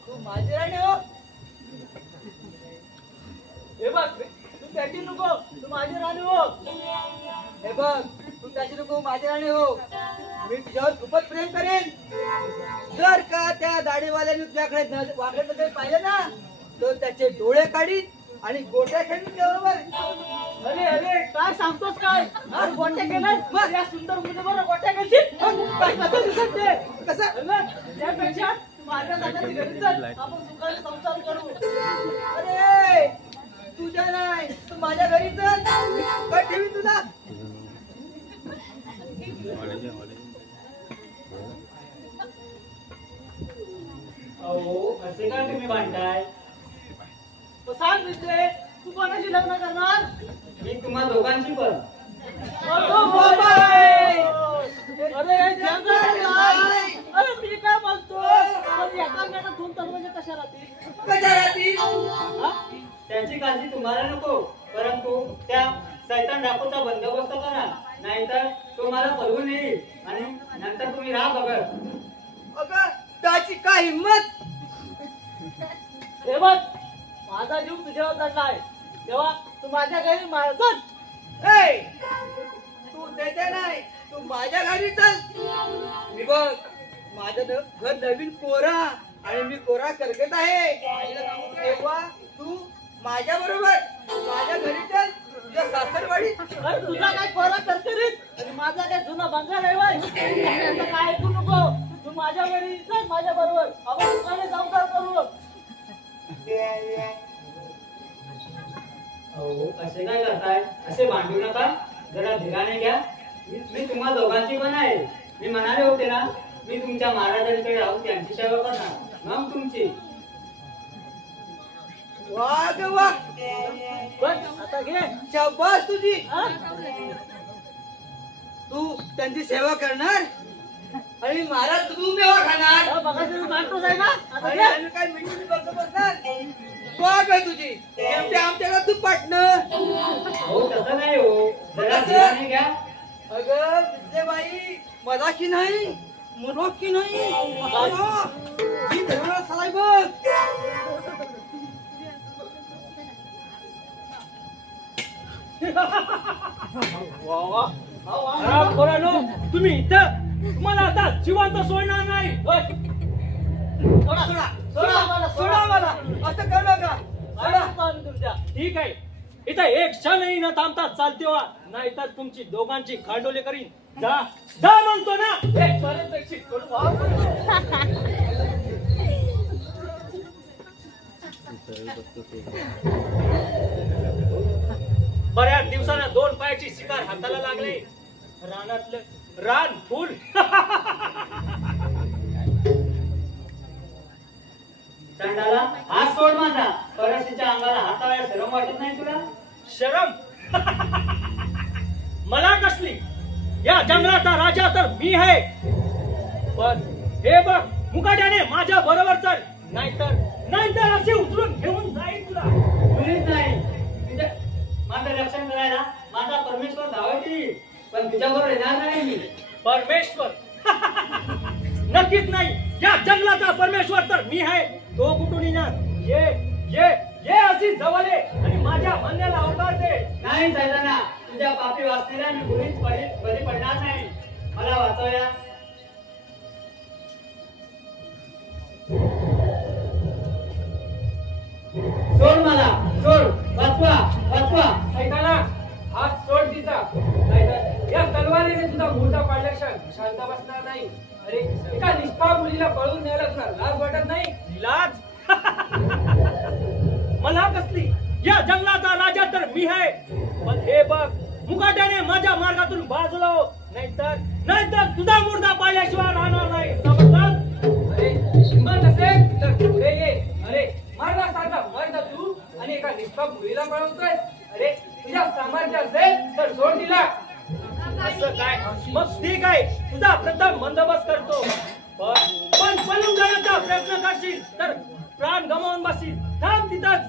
तू माझी राणी हो. हे बघ तू त्याची नको, तू माझी राणी हो. हे बघ तू त्याची नको, माझी राणी हो. मी तुझ्यावर खूपच प्रेम करेन. जर का त्या दाढीवाल्याने तुझ्याकडे वाकडे पाहिलं ना तर त्याचे डोळे काढीन आणि गोट्या खेळून बरोबर. अरे अरे काय सांगतोस काय. अरे गोट्या केल्यात मग या सुंदर मुलीबरोबर गोट्या केली. कसं दिसत ते कसं. त्यापेक्षा तू माझ्या जाण्याची घरी चल, आपण सुखाने संसार करू. अरे तुझ्या नाही, तू माझ्या घरी चल, काय ठेवी तुला. अहो असे काय तुम्ही भांडताय. तो सांग मित्रे तू कोणाशी लग्न करणार. मी तुम्हा दोघांची पण. अरे हे जंगल आहे. अरे मी काय म्हणतो एका मेळात दोन तलवारी कशा राहतील. कशा राहतील. त्याची काळजी तुम्हाला नको, परंतु त्या सैतान डाकूचा बंदोबस्त करा, नाहीतर तो मला पळवून येईल आणि नंतर तुम्ही राहा बघत. अगं त्याची काय हिंमत. हे बघ माझा जीव तुझ्यावर चढलाय तेव्हा तू माझ्या घरी चल. तू त्याच्या नाही, तू माझ्या घरी चल. मी बघ माझं घर नवीन कोरा आणि मी कोरा करगत आहे. तेव्हा तू माझ्या बरोबर माझ्या घरी चल, तुझ्या सासरवाडी. अरे तुझा काय कोरा करकरीत आणि माझा काय जुना बंगाल आहे बाई. त्याचं काय ऐकू नको, तू माझ्या घरी चल माझ्या बरोबर, आपण दुकाने संसार करू. अहो असे काय करताय, असे भांडू नका, जरा धीराने घ्या. मी तुम्हा दोघांची पण आहे. मी म्हणाले होते ना मी तुमच्या महाराजांकडे राहून त्यांची सेवा करणार, मग तुमची. वा ग वा, बघ आता घे. शाबास तुझी. हा? तू त्यांची सेवा करणार आणि महाराज तू मेवा खाणार. हा, बघा तुम्ही मागतोच आहे ना. आता आणि घे. आम्ही काय मिठी बसत बसणार. वाघ आहे तुझी. शेवटी आमच्याला तू पाटणं. हो तसं नाही हो, जरा धीराने घ्या. अगं विजयबाई मला की नाही, मला की नाही. ही धर्माला सलाय बघ. तुम्ही इथं तुम्हाला आता जिवंत सोडणार नाही. सोडा सोडा सोडा मला सोडा मला असं करू नका सोडा आम्ही तुमच्या ठीक आहे इथं एक क्षणही न थांबता चालते वा नाहीतर तुमची दोघांची खांडोले करीन जा जा म्हणतो ना एक स्वरपेक्षी कडू भाव बऱ्याच दिवसानं 2 पायाची शिकार हाताला लागले रानातलं रान फुल चंडाला हात सोड माझा परस्तीच्या अंगाला हाताला शरम वाटत नाही तुला शरम मला कसली या जंगलाचा राजा तर मी आहे पण हे बघ मुकाट्याने माझ्या बरोबर चल नाहीतर असे उचलून घेऊन जाईल तुला मुलीच नाही तुझ्या माझं रक्षण करायला माझा परमेश्वर धावत येईल पण तुझ्याबरोबर येणार नाही मी परमेश्वर नक्कीच नाही या जंगलाचा परमेश्वर तर मी आहे तो कुठून येणार ये ये ये अशी जवळ ये आणि माझ्या म्हणण्याला अवकार दे नाही सैताना तुझ्या पापी वाचलेल्या मी गुढीच बरी पडणार नाही मला वाचवया सोड मला सोड वाचवा वाचवा सैताना हात सोड तिचा नाहीतर या तलवारीने तुझा मोठा पाडल्याशिवाय शांत बसणार नाही अरे एका निष्पाप मुलीला पळून न्यायला तुला लाज वाटत नाही लाज मला कसली या जंगलाचा राजा तर मी आहे पण हे बघ मुकाट्याने माझ्या मार्गातून बाजूला हो नाहीतर तुझा मुर्दा पाळल्याशिवाय राहणार नाही समजलं अरे हिंमत असेल तर पुढे ये अरे मरणासारखा मर्द तू आणि एका निष्पाप मुलीला पळवतोय अरे तुझ्या सामर्थ्य असेल तर सोड तिला असं काय मग ठीक आहे तुझा प्रथम बंदोबस्त करतो पण पळून जाण्याचा प्रयत्न करशील तर प्राण गमावून बसशील थांब तिथंच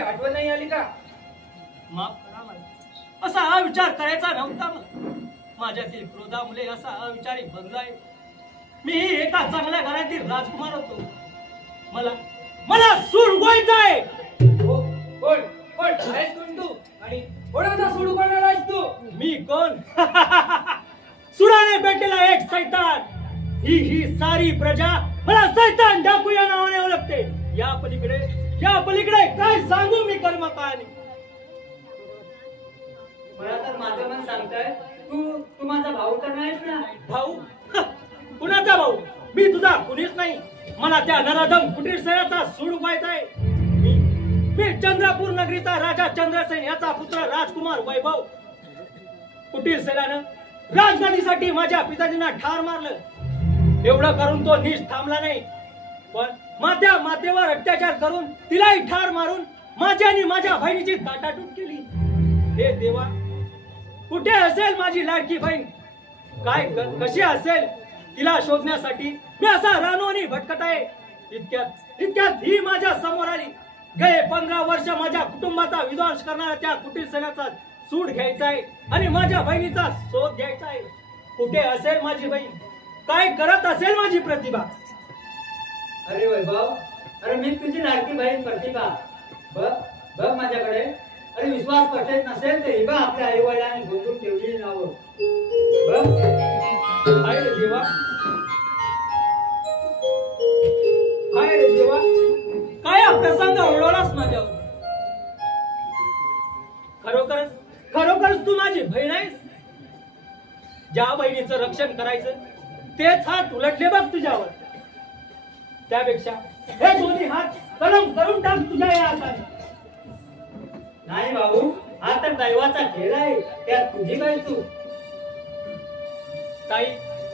आठवण नाही आली का? माफ करा मला, असा हा विचार करायचा नव्हता मला. माझ्यातील क्रोधामुळे असा अविचारी बनलाय. मी एका चांगल्या घरातील राजकुमार होतो. मला सूड उगवायचाय. कोण आहेस कोण तू आणि कोणाचा सूड उगवणार आहेस तू? मी कोण? सुडाने भेटलेला एक सैतान. ही सारी प्रजा मला सैतान डाकू या नावाने ओळखते. या पलीकडे काय सांगू मी कर्म कहाणी. मला तर माझं मन सांगताय तू माझा भाऊ तर नाहीस ना? भाऊ? कुणाचा भाऊ? मी तुझा कुणीच नाही. मला त्या नराधम कुटीर सेनाचा सूड उगवायचाय. मी चंद्रपूर नगरीचा राजा चंद्रसेन याचा पुत्र राजकुमार वैभव. कुटीर सेनानं राजधानीसाठी माझ्या पिताजींना ठार मारलं. एवढं करून तो नीच थांबला नाही, पण माझ्या मातेवर अत्याचार करून तिलाही ठार मारून माझ्या आणि माझ्या बहिणीची ताटाटूट केली. हे देवा, कुठे असेल माझी लाडकी बहीण? कशी असेल? तिला शोधण्यासाठी मी असा रानोनी भटकत आहे. इतक्यात ही माझ्या समोर आली. गेले 15 वर्ष माझ्या कुटुंबाचा विध्वंस करणाऱ्या त्या कुटीर सेनाचा सूड घ्यायचा आहे आणि माझ्या बहिणीचा शोध घ्यायचा आहे. कुठे असेल माझी बहीण? काय करत असेल माझी प्रतिभा? अरे वैभव, अरे मी तुझी लाडकी बहीण प्रतिभा. बघ माझ्याकडे. अरे विश्वास पटेल नसेल तरी बघ आपल्या आई वडिलांनी गोंधून ठेवली नावं. हाय रे देवा, हाय रे देवा, काय हा प्रसंग ओढवलास माझ्यावर. खरोखरच तू माझी बहीण आहेस. ज्या बहिणीचं रक्षण करायचं तेच हात उलटले बघ तुझ्यावर. त्यापेक्षा हे दोन्ही हात कलम करून टाक तुझ्या या हाताने. नाही भाऊ, हा तर दैवाचा खेळ आहे. त्यात तुझी काय चूक? ताई,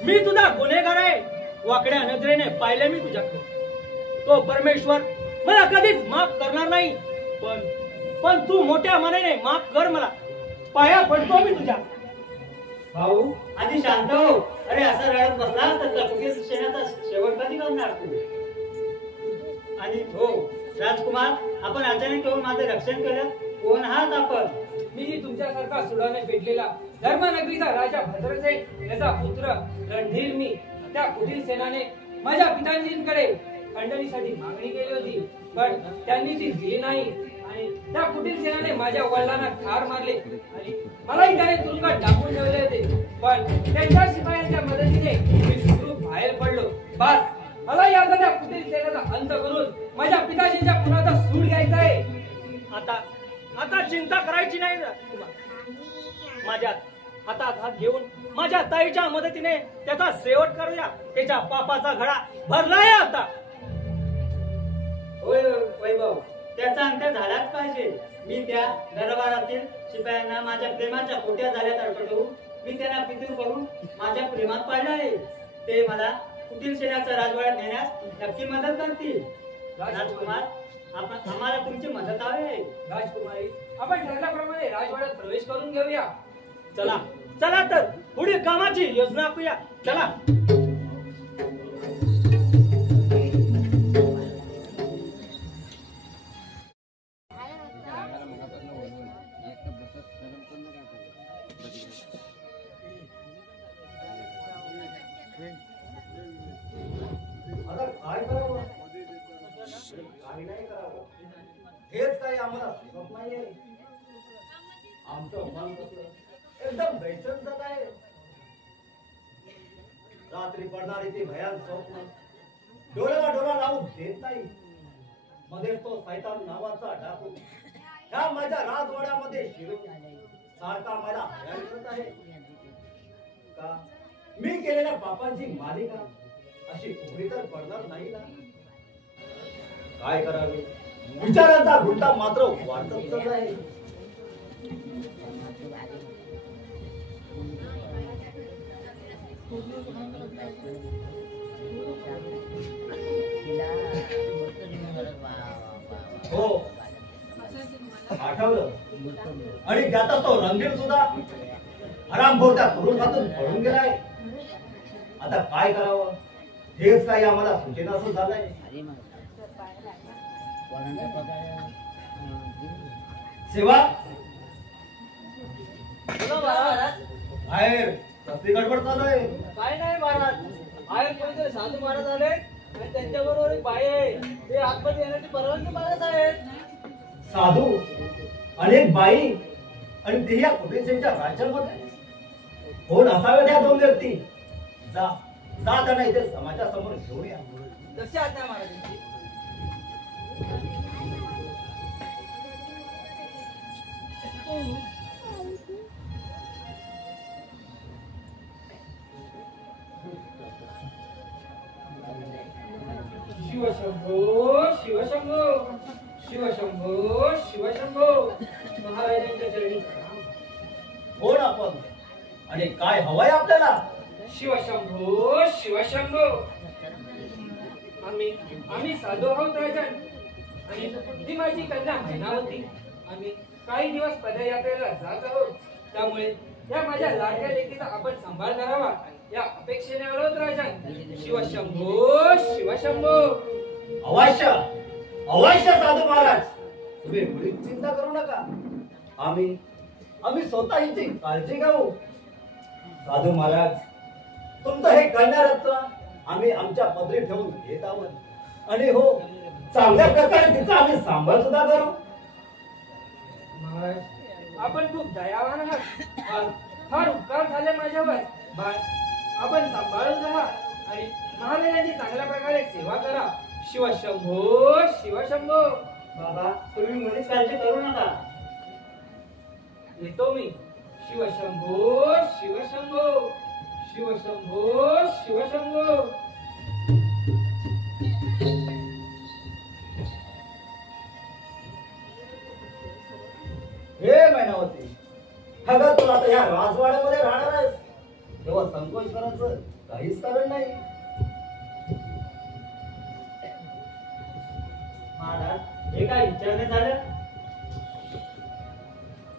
मी तुझा गुन्हेगार आहे. वाकड्या नजरेने पाहिले मी तुझ्याकडे. तो परमेश्वर मला कधीच माफ करणार नाही. पण तू मोठ्या मनाने माफ कर मला. पाया पडतो मी तुझ्या. भाऊ आधी शांत हो. अरे असं रडत बसला तर लपके सेनाचा शेवट कधी करणार तू? आणि हो राजकुमार, आपण अचानक येऊन माझं रक्षण केलं. कोण आहात आपण? मी तुमच्यासारखा सुडाने पेटलेला धर्मनगरीचा राजा भद्रसेन याचा पुत्र रणधीर. मी त्या कुटील सेनाने माझ्या पिताजींकडे खंडणीसाठी मागणी केली होती, पण त्यांनी ती दिली नाही. आणि त्या कुटील सेनाने माझ्या वडिलांना ठार मारले आणि मलाही त्याने तुरुंगात टाकून ठेवले होते. पण त्यांच्या शिपायांच्या मदतीने मी सुखरूप बाहेर पडलो. बस मलाही आता त्या कुटील सेनेचा अंत करून माझ्या पिताजींच्या पुन्हा सूड घ्यायचा आहे. आता चिंता करायची नाही राजकुमार. माझ्या हातात हात घेऊन माझ्या ताईच्या मदतीने त्याचा शेवट करूया. त्याच्या पापाचा घडा भरलाय आता. होय वैभव, त्याचा अंत झालाच पाहिजे. मी त्या दरबारातील शिपायांना माझ्या प्रेमाच्या खोट्या झाल्यात अडकवून मी त्यांना पितूर करून माझ्या प्रेमात पाडले आहे. ते मला कुटील सेनाचा राजवाड्यात नेण्यास नक्की मदत करतील. राजकुमार, आम्हाला तुमची मदत हवी आहे. राजकुमारी, आपण ठरल्याप्रमाणे राजवाड्यात प्रवेश करून घेऊया. चला तर पुढील कामाची योजना करूया. चला. आता काय करावं, काही नाही करावं, हेच काही आम्हाला सुचत नाहीये. आमचं मन कसलं एकदम बेचैन जात आहे. रात्री पडणारी ती भयान स्वप्न डोळ्याला डोळा लावून देत नाही. मध्येच तो सैतान नावाचा डाकू ह्या माझ्या राजवाड्यामध्ये शिरून सारखा मला हैराण करत आहे. का मी केलेल्या पापांची मालिका अशी उघडी तर पडणार नाही ना? काय करावे, विचारांचा गुंता मात्र वाढतच चालला आहे. हो, आठवलं. आणि त्याचा तो रणधीर सुद्धा हरामखोर त्या तुरुंगातून पळून गेलाय. आता काय करावं, हेच काही आम्हाला सुचेनासं झालंय. सेवा बाहेर कसली गडबड चालू आहे? काय नाही महाराज, बाहेर कोणीतरी साधू महाराज आले आणि त्यांच्याबरोबर एक बाई आहे. ते आतमध्ये येण्याची परवानगी मागत आहेत. साधू आणि एक बाई, आणि ते या कुटीलसेनच्या राज्यामध्ये कोण असावे त्या दोन व्यक्ती? जा त्यांना इथे समाजासमोर घेऊन या. जशी आज्ञा महाराजांची. शिवशंभो शिवशंभो शिवशंभो शिवशंभो. महाराजांच्या चरणी प्रणाम. कोण आपण आणि काय हवंय आपल्याला? शिवशंभो शिवशंभो. आम्ही साधू आहोत राजन, आणि ही माझी कन्या मैनावती. आम्ही काही दिवस पदयात्रेला जात आहोत, त्यामुळे या माझ्या लाडक्या लेकीचा आपण सांभाळ करावा या अपेक्षेने आलोत राजन. शिवशंभो शिवशंभो. अवश्य अवश्य साधू महाराज, तुम्ही मुळीच चिंता करू नका. आम्ही स्वतः हिची काळजी घेऊ. साधू महाराज, तुमचं हे कन्यारत्न आम्ही आमच्या पदरी ठेवून घेत आहोत. आणि हो, चांगल्या प्रकारे तिचा आम्ही सांभाळ सुद्धा करू. महाराज, आपण खूप दयावान आहात. फार उपकार झाले माझ्यावर. बाळ, आपण सांभाळून राहा आणि महाराजांची चांगल्या प्रकारे सेवा करा. शिवशंभो शिवशंभो. बाबा, तुम्ही मुळीच काळजी करू नका. येतो मी. शिवशंभो शिवशंभो शिवशंभो शिवशंभो. हे मैनावती, अगं तू आता या राजवाड्यामध्ये राहणार आहेस तेव्हा संकोच करायचं काहीच कारण नाही. महाराज हे काय विचारणे झालं?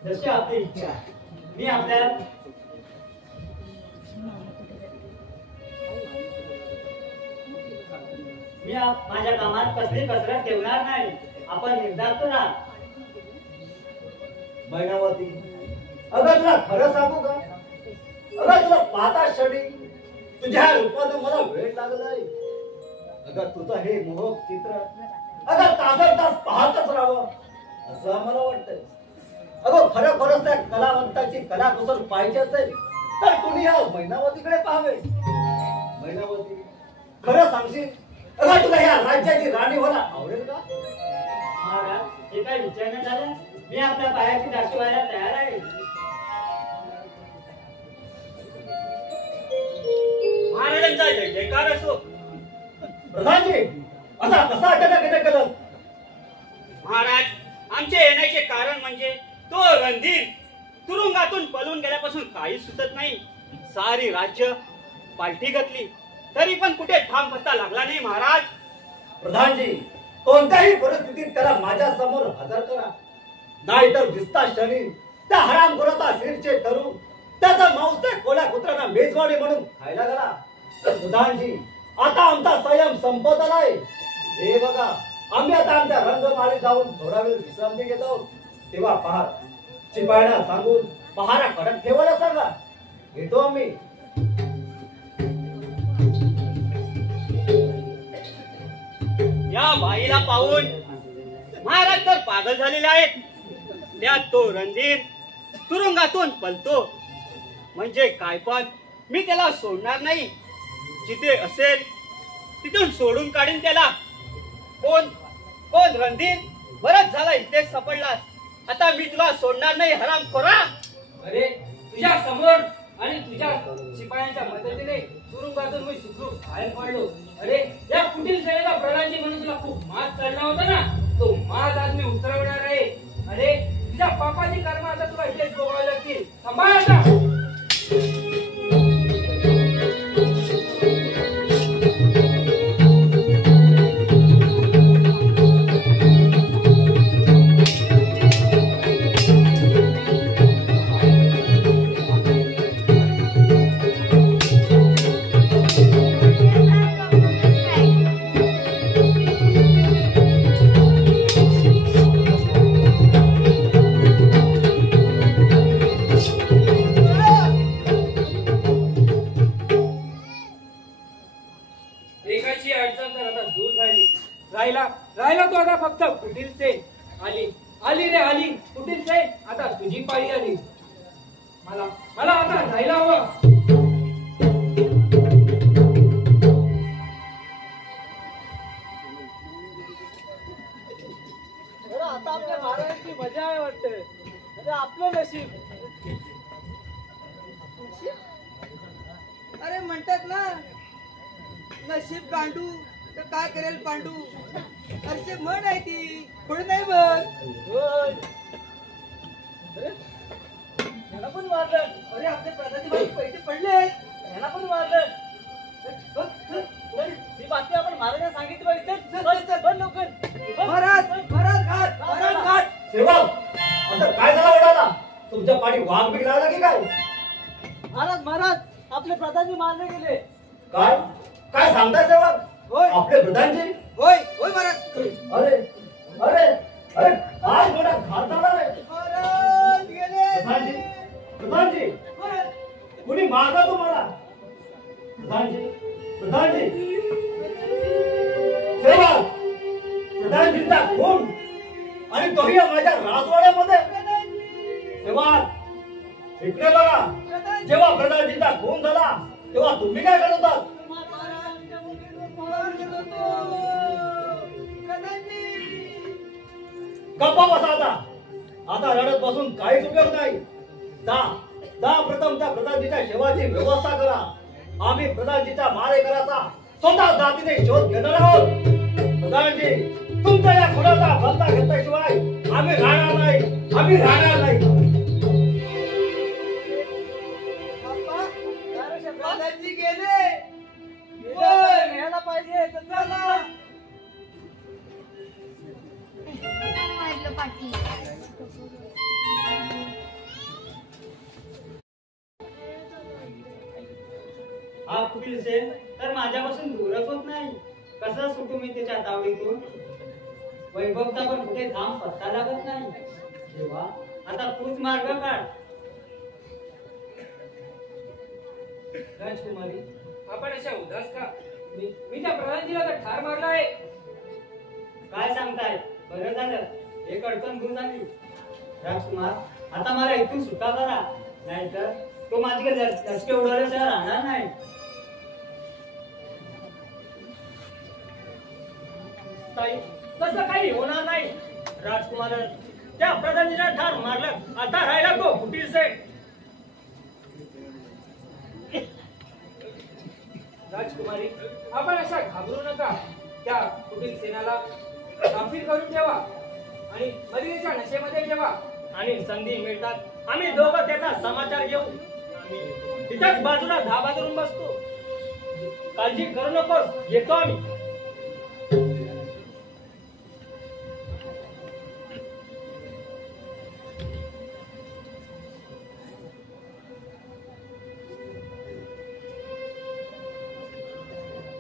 जशी आपली इच्छा. मी आपल्या माझ्या कामात कसली कसरत ठेवणार नाही. आपण निर्धास्त राहा. मैनावती, अगं तुला खरं सांगू का? अगं तुला पाहता क्षणी तुझ्या रूपानं मला वेळ लागलाय. अगं तुझं हे मोहक चित्र अगं तास पाहतच राहावं असं मला वाटतंय. अगं खरंच त्या कलावंताची कलाकुसर पाहिजे असेल तर तुम्ही या मैनावतीकडे पाहावे. मैनावती, खरं सांगशील अगं तुला या राज्याची राणी व्हायला आवडेल का? महाराज हे काय विचारणे झालं? मी आपल्या पायाची दाशी व्हायला तयार आहे. महाराजांचा जय जयकार असो. प्रधानजी, असा कसा अचानक केलं? महाराज, आमचे येण्याचे कारण म्हणजे तो रणधीर तुरुंगातून पळून गेल्यापासून काही सुचत नाही. सारी राज्य पालटी घातली तरी पण कुठे ठाम पत्ता लागला नाही. महाराज, प्रधानजी, कोणत्याही परिस्थितीत त्याला माझ्या समोर हजर करा, नाहीतर दिसता क्षणी त्या हरामखोराचा शिरचे धरून त्याचा मांस त्या कोल्या कुत्र्यांना मेजवानी म्हणून खायला गेला. प्रधानजी, आता आमचा संयम संपत आलाय. हे बघा, आम्ही आता आमच्या रंगमाळी जाऊन थोडा वेळ विश्रांती घेतो. तेव्हा पहार शिपायांना सांगून पहारा कडक ठेवायला सांगा. येतो आम्ही. या बाईला पाहून महाराज तर पागल झालेले आहेत. त्यात तो रणधीर तुरुंगातून पळतो म्हणजे काय पण मी त्याला सोडणार नाही. जिथे असेल तिथून सोडून काढीन त्याला. कोण कोण रणधीर? बरंच झाला इथेच सापडलास. आता मी तुला सोडणार नाही हरामखोरा. अरे तुझ्या समोर आणि तुझ्या शिपायांच्या मदतीने तुरुंगातून मी सुखरूप बाहेर पडलो. अरे या कुटील सेनेला प्रधानजी म्हणून तुला खूप माज चढला होता ना, तो माज आज मी उतरवणार आहे. अरे तुझ्या पापाची कर्म आता तुला इथेच भोगावी लागतील. सांभाळ आता. एकाची अडचण तर आता दूर झाली. राहिला तो आता फक्त कुटील सेन. आली रे आली कुटील सेन. आता तुझी पाळी आली. मला आता जायला हवं. आता आपल्या महाराजांची मजा आहे वाटते. अरे आपलं नशीब. अरे म्हणतात ना, नशीब गांडू तर काय करेल पांडू. अरे म्हण आहे ती, थोडी नाही बघ. होय. अरे याला पण मारलं. अरे आपले प्रधानी बाई पैसे पडले. याला पण मारलं. बघ, चल. चल, ही बातमी आपण महाराजांना सांगितली पाहिजे. चल बन लवकर. बन. महाराज घाट. सेवक, असं काय झालं ओढाला? तुमच्या पाणी वाघ बिघ लागला की काय? महाराज आपले प्रधानजी मारले गेले. काय काय सांगताय सेवक? होय. आपले प्रधानजी? होय महाराज. अरे अरे अरे काय मोठा घात झाला रे. महाराज गेले. प्रधानजी कुणी मारला तुम्हाला? प्रधानजी सेवक, प्रधानजींचा खून आणि तोही माझ्या राजवाड्यामध्ये. सेवक इकडे बघा. जेव्हा प्रधानजींचा खून झाला तेव्हा तुम्ही काय करत होतात? गप्पा बसा आता रडत बसून काहीच उपयोग नाही. जा प्रथम त्या प्रधानजीच्या शेवाची व्यवस्था करा. आम्ही प्रधानजीच्या मारेकराचा स्वतः जातीने शोध घेणार आहोत. प्रधानजी, तुमच्या या खुनाचा बदला घेतल्याशिवाय आम्ही राहणार नाही. बाप्पा, पाटील. हा कुठील सेन तर माझ्यापासून दूरच होत नाही. कसं सुटू मी त्याच्या तावडीतून? वैभवचा पण कुठे थांब पत्ता लागत नाही. देवा, आता तूच मार्ग काढ. राजकुमारी, आपण अशा उदास का? मी त्या प्रधानजीला तर ठार मारला आहे. काय सांगताय? बरं झालं, एक अडचण दूर झाली. राजकुमार, आता मला इथून सुटका करा, नाहीतर तो माझ्याकडे लटके उडवल्याशिवाय राहणार नाही. ताई, तसं काही होणार नाही. राजकुमार त्या प्रधानजीला ठार मारलं, आता राहिला तो कुटीर सेठ. राजकुमारी, आपण अशा घाबरू नका. त्या कुटील सेनाला गाफील करून ठेवा आणि मदिरेच्या नशेमध्ये ठेवा. आणि संधी मिळतात आम्ही दोघं त्याचा समाचार घेऊ. आम्ही तिथेच बाजूला धाबा धरून बसतो. काळजी करू नकोस, येतो आम्ही.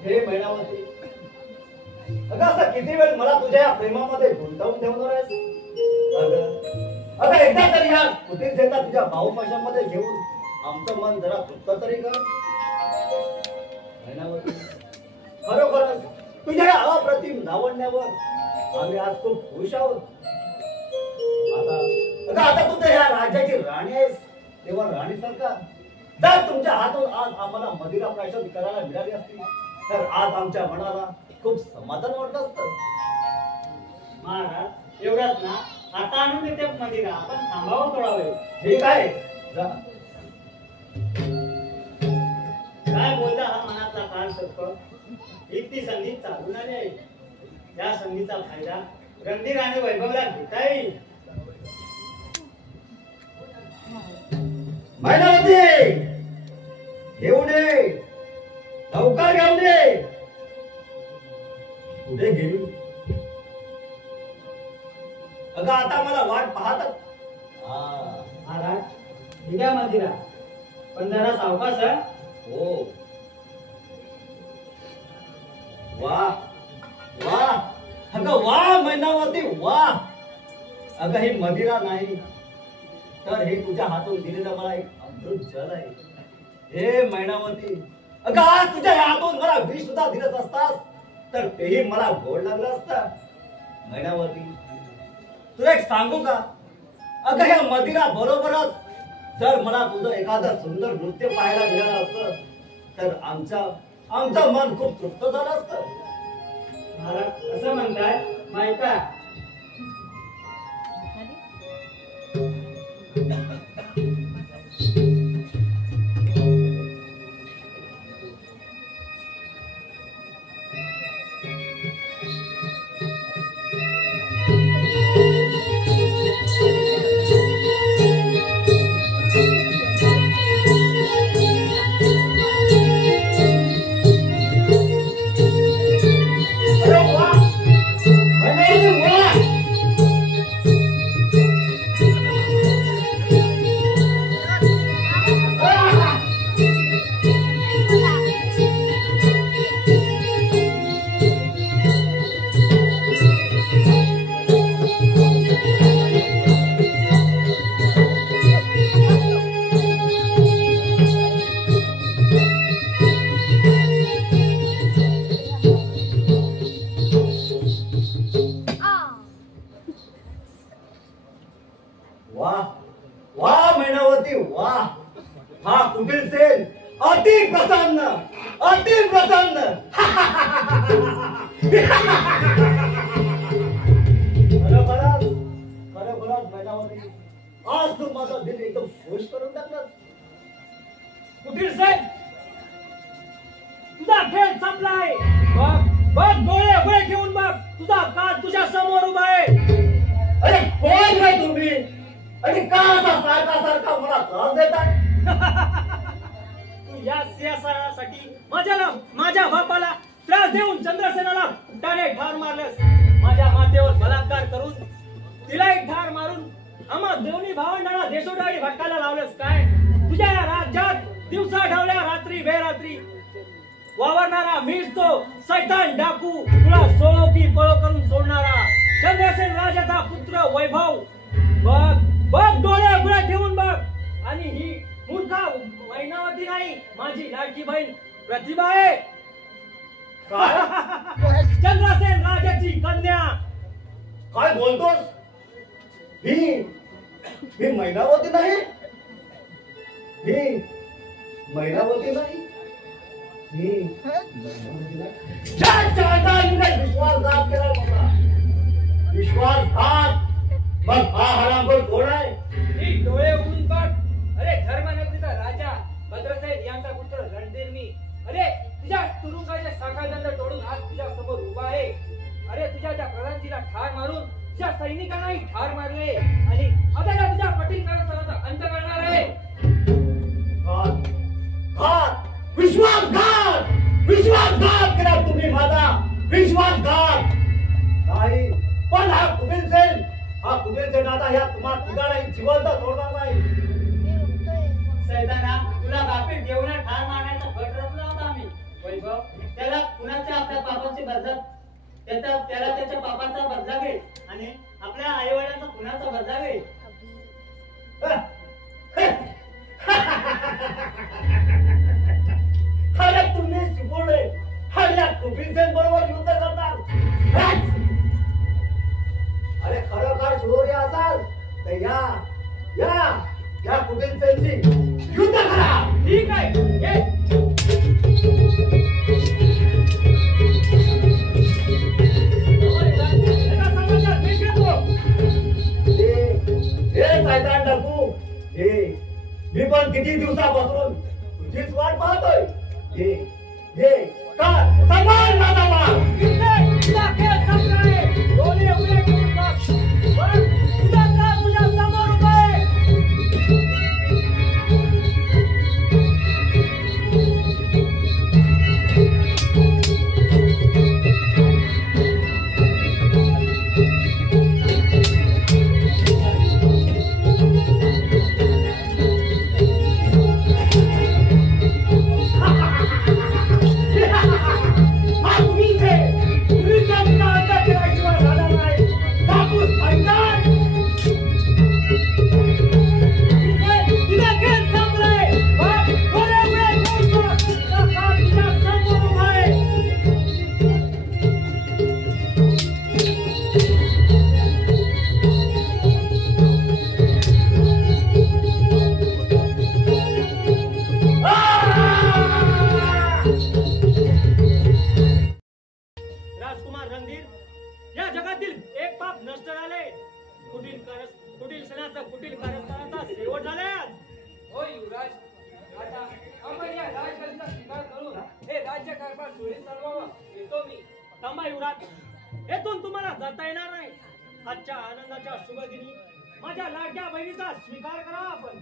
हे महिनावरती अगं असं किती वेळ मला तुझ्या या प्रेमामध्ये गुंतवून ठेवणार आहेस? अगं एकदा तरी या कुठे देता तुझ्या भाऊपाशामध्ये घेऊन आमचं मन जरा तृप्त तरी कर. महिनावरती, खरोखरच तुझ्या या अप्रतिम लावण्यावर आम्ही आज खूप खुश आहोत. आता तू तर या राज्याची राणी आहेस, तेव्हा राणी सरकार जर तुमच्या हातून आज आम्हाला मदिरा प्राशन करायला मिळाली असती तर आज आमच्या मनाला खूप समाधान वाटत असतं. महाराज, एवढंच ना? आता आणून देते मदिरा, आपण थांबावं थोडा वेळ. ठीक आहे, जा. काय बोलता हा मनातला काळ सर्प? एक ती संधी चालून आली आहे. या संधीचा फायदा रणधीर आणि वैभवला घेता येईल. महिनावती, घेऊन ये, लवकर घेऊन ये. कुठे गेली? अगं आता मला वाट पाहत. महाराज, ठीक आहे मदिरा, पण जरा सावकाश आहे. हो. वा वा, अगं वा महिनावती, वा. अगं ही मदिरा नाही तर हे तुझ्या हातून दिलेलं मला एक अमृत जल आहे. हे महिनावती, अगं आज तुझ्या हातून मला विष सुद्धा दिलंच असतास तर तेही मला गोड लागलं असतं. महिनावती, तुला एक सांगू का? अगं ह्या मदिरा बरोबरच जर मला तुझं एखादं सुंदर नृत्य पाहायला मिळालं असतं तर आमचं मन खूप तृप्त झालं असतं. महाराज, असं म्हणताय? माहिती आहे? अरे वा, महिनावती, वा. वा वा महिनावती, वा. हा कुटील सेन अति प्रसन्न, अति प्रसन्न. खरोखरच महिनावती, आज तू माझा दिल एकदम खुश करून टाकलास. कुटीर सेठ, तुझा खेळ संपलाय. बघ बघ, डोळे उघडे घेऊन बघ, तुझा काळ तुझ्या समोर उभा आहे. अरे कोण रे तुम्ही? आणि का असा सारखा सारखा मला त्रास देताय? तू या सिंहासनासाठी माझ्या बापाला त्रास देऊन चंद्रसेनाला फुटाने ठार मारलंस. माझ्या मातेवर बलात्कार करून तिला एक ठार मारून आम्हा दोन्ही भावंडांना देशोडाळी भटकायला लावलंस काय? तुझ्या या राज्यात दिवसा ढवल्या रात्री बेरात्री वावरणारा मीच तो सैतान डाकू, तुला सोडो की पळो करून सोडणारा चंद्रसेन राजाचा पुत्र वैभव. बघ बघ डोळे उघडे ठेवून बघ. आणि ही मूर्खा वैनावती नाही, माझी लाडकी बहीण प्रतिभा आहे. चंद्रसेन राजाची कन्या. काय बोलतोस? ही मैनावती नाही, ही मैनावती नाही, ही विश्वासघात केला होता. विश्वासघात. मग हा हरामखोर कोण आहे? ही डोळे उघडून बघ. अरे धर्मनगरीचा राजा भद्रसेन यांचा पुत्र रणधीर मी. अरे तुझ्या तुरुंगाच्या शाखादंड तोडून आज तुझ्या समोर उभा आहे. अरे तुझ्या त्या प्रधानजीला ठार मारून तुझ्या सैनिकांनाही ठार मारले आणि आता या तुझ्या पटील कारस्थानाचा अंत करणार आहे. विश्वासघात. विश्वासघात केला तुम्ही माझा. विश्वासघात नाही. पण हा कुबेरसेन आता ह्या तुम्हा तिघांनाही जिवंत सोडणार नाही. सैताना, तुला बापे देऊन ठार मारण्याचा कट रचला होता आम्ही. वैभव त्याला कुणाच्या आपल्या पापाची बदला, त्याला त्याच्या पापाचा बदला घे आणि आपल्या आई वडिलांचा कुणाचा बदला घे. अरे तुम्ही शिकवले आणि या कुबेरसेन बरोबर युद्ध करणार. अरे खरोखर शूर असाल तर या कुबेरसेनशी युद्ध करा. ठीक आहे ये. सैतान डाकू, मी पण किती दिवसापासून तुझीच वाट पाहतोय. सन्मान नादाला. तुला खेळ संपलाय. डोळे उघडे ठेवून बघ. बघ, तुझा काळ तुझ्या समोर उभा आहे. तुझा खेळ संपलाय. बघ, डोळे उघडे ठेवून बघ. तुझा काळ तुझ्या समोर उभा आहे. राजकुमार रणधीर, या जगातील एक पाप नष्ट झाले. कुटील सणाचा कुटील कारस्थानाचा शेवट झाला. हो युवराज, आता आपण या राजगादीचा स्वीकार करून हे राज्य कारभार सुरळीत चालवावा येतो मी. थांबा युवराज, येथून तुम्हाला जाता येणार नाही. आजच्या आनंदाच्या शुभदिनी माझ्या लाडक्या बहिणीचा स्वीकार करा आपण.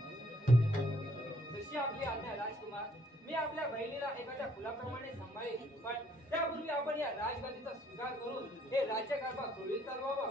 जशी आपली आज्ञा राजकुमार. मी आपल्या बहिणीला एखाद्या फुलाप्रमाणे सांभाळेन, पण त्यापूर्वी आपण या राजगादीचा स्वीकार करून हे राज्य कारभार सुरळीत चालवावा.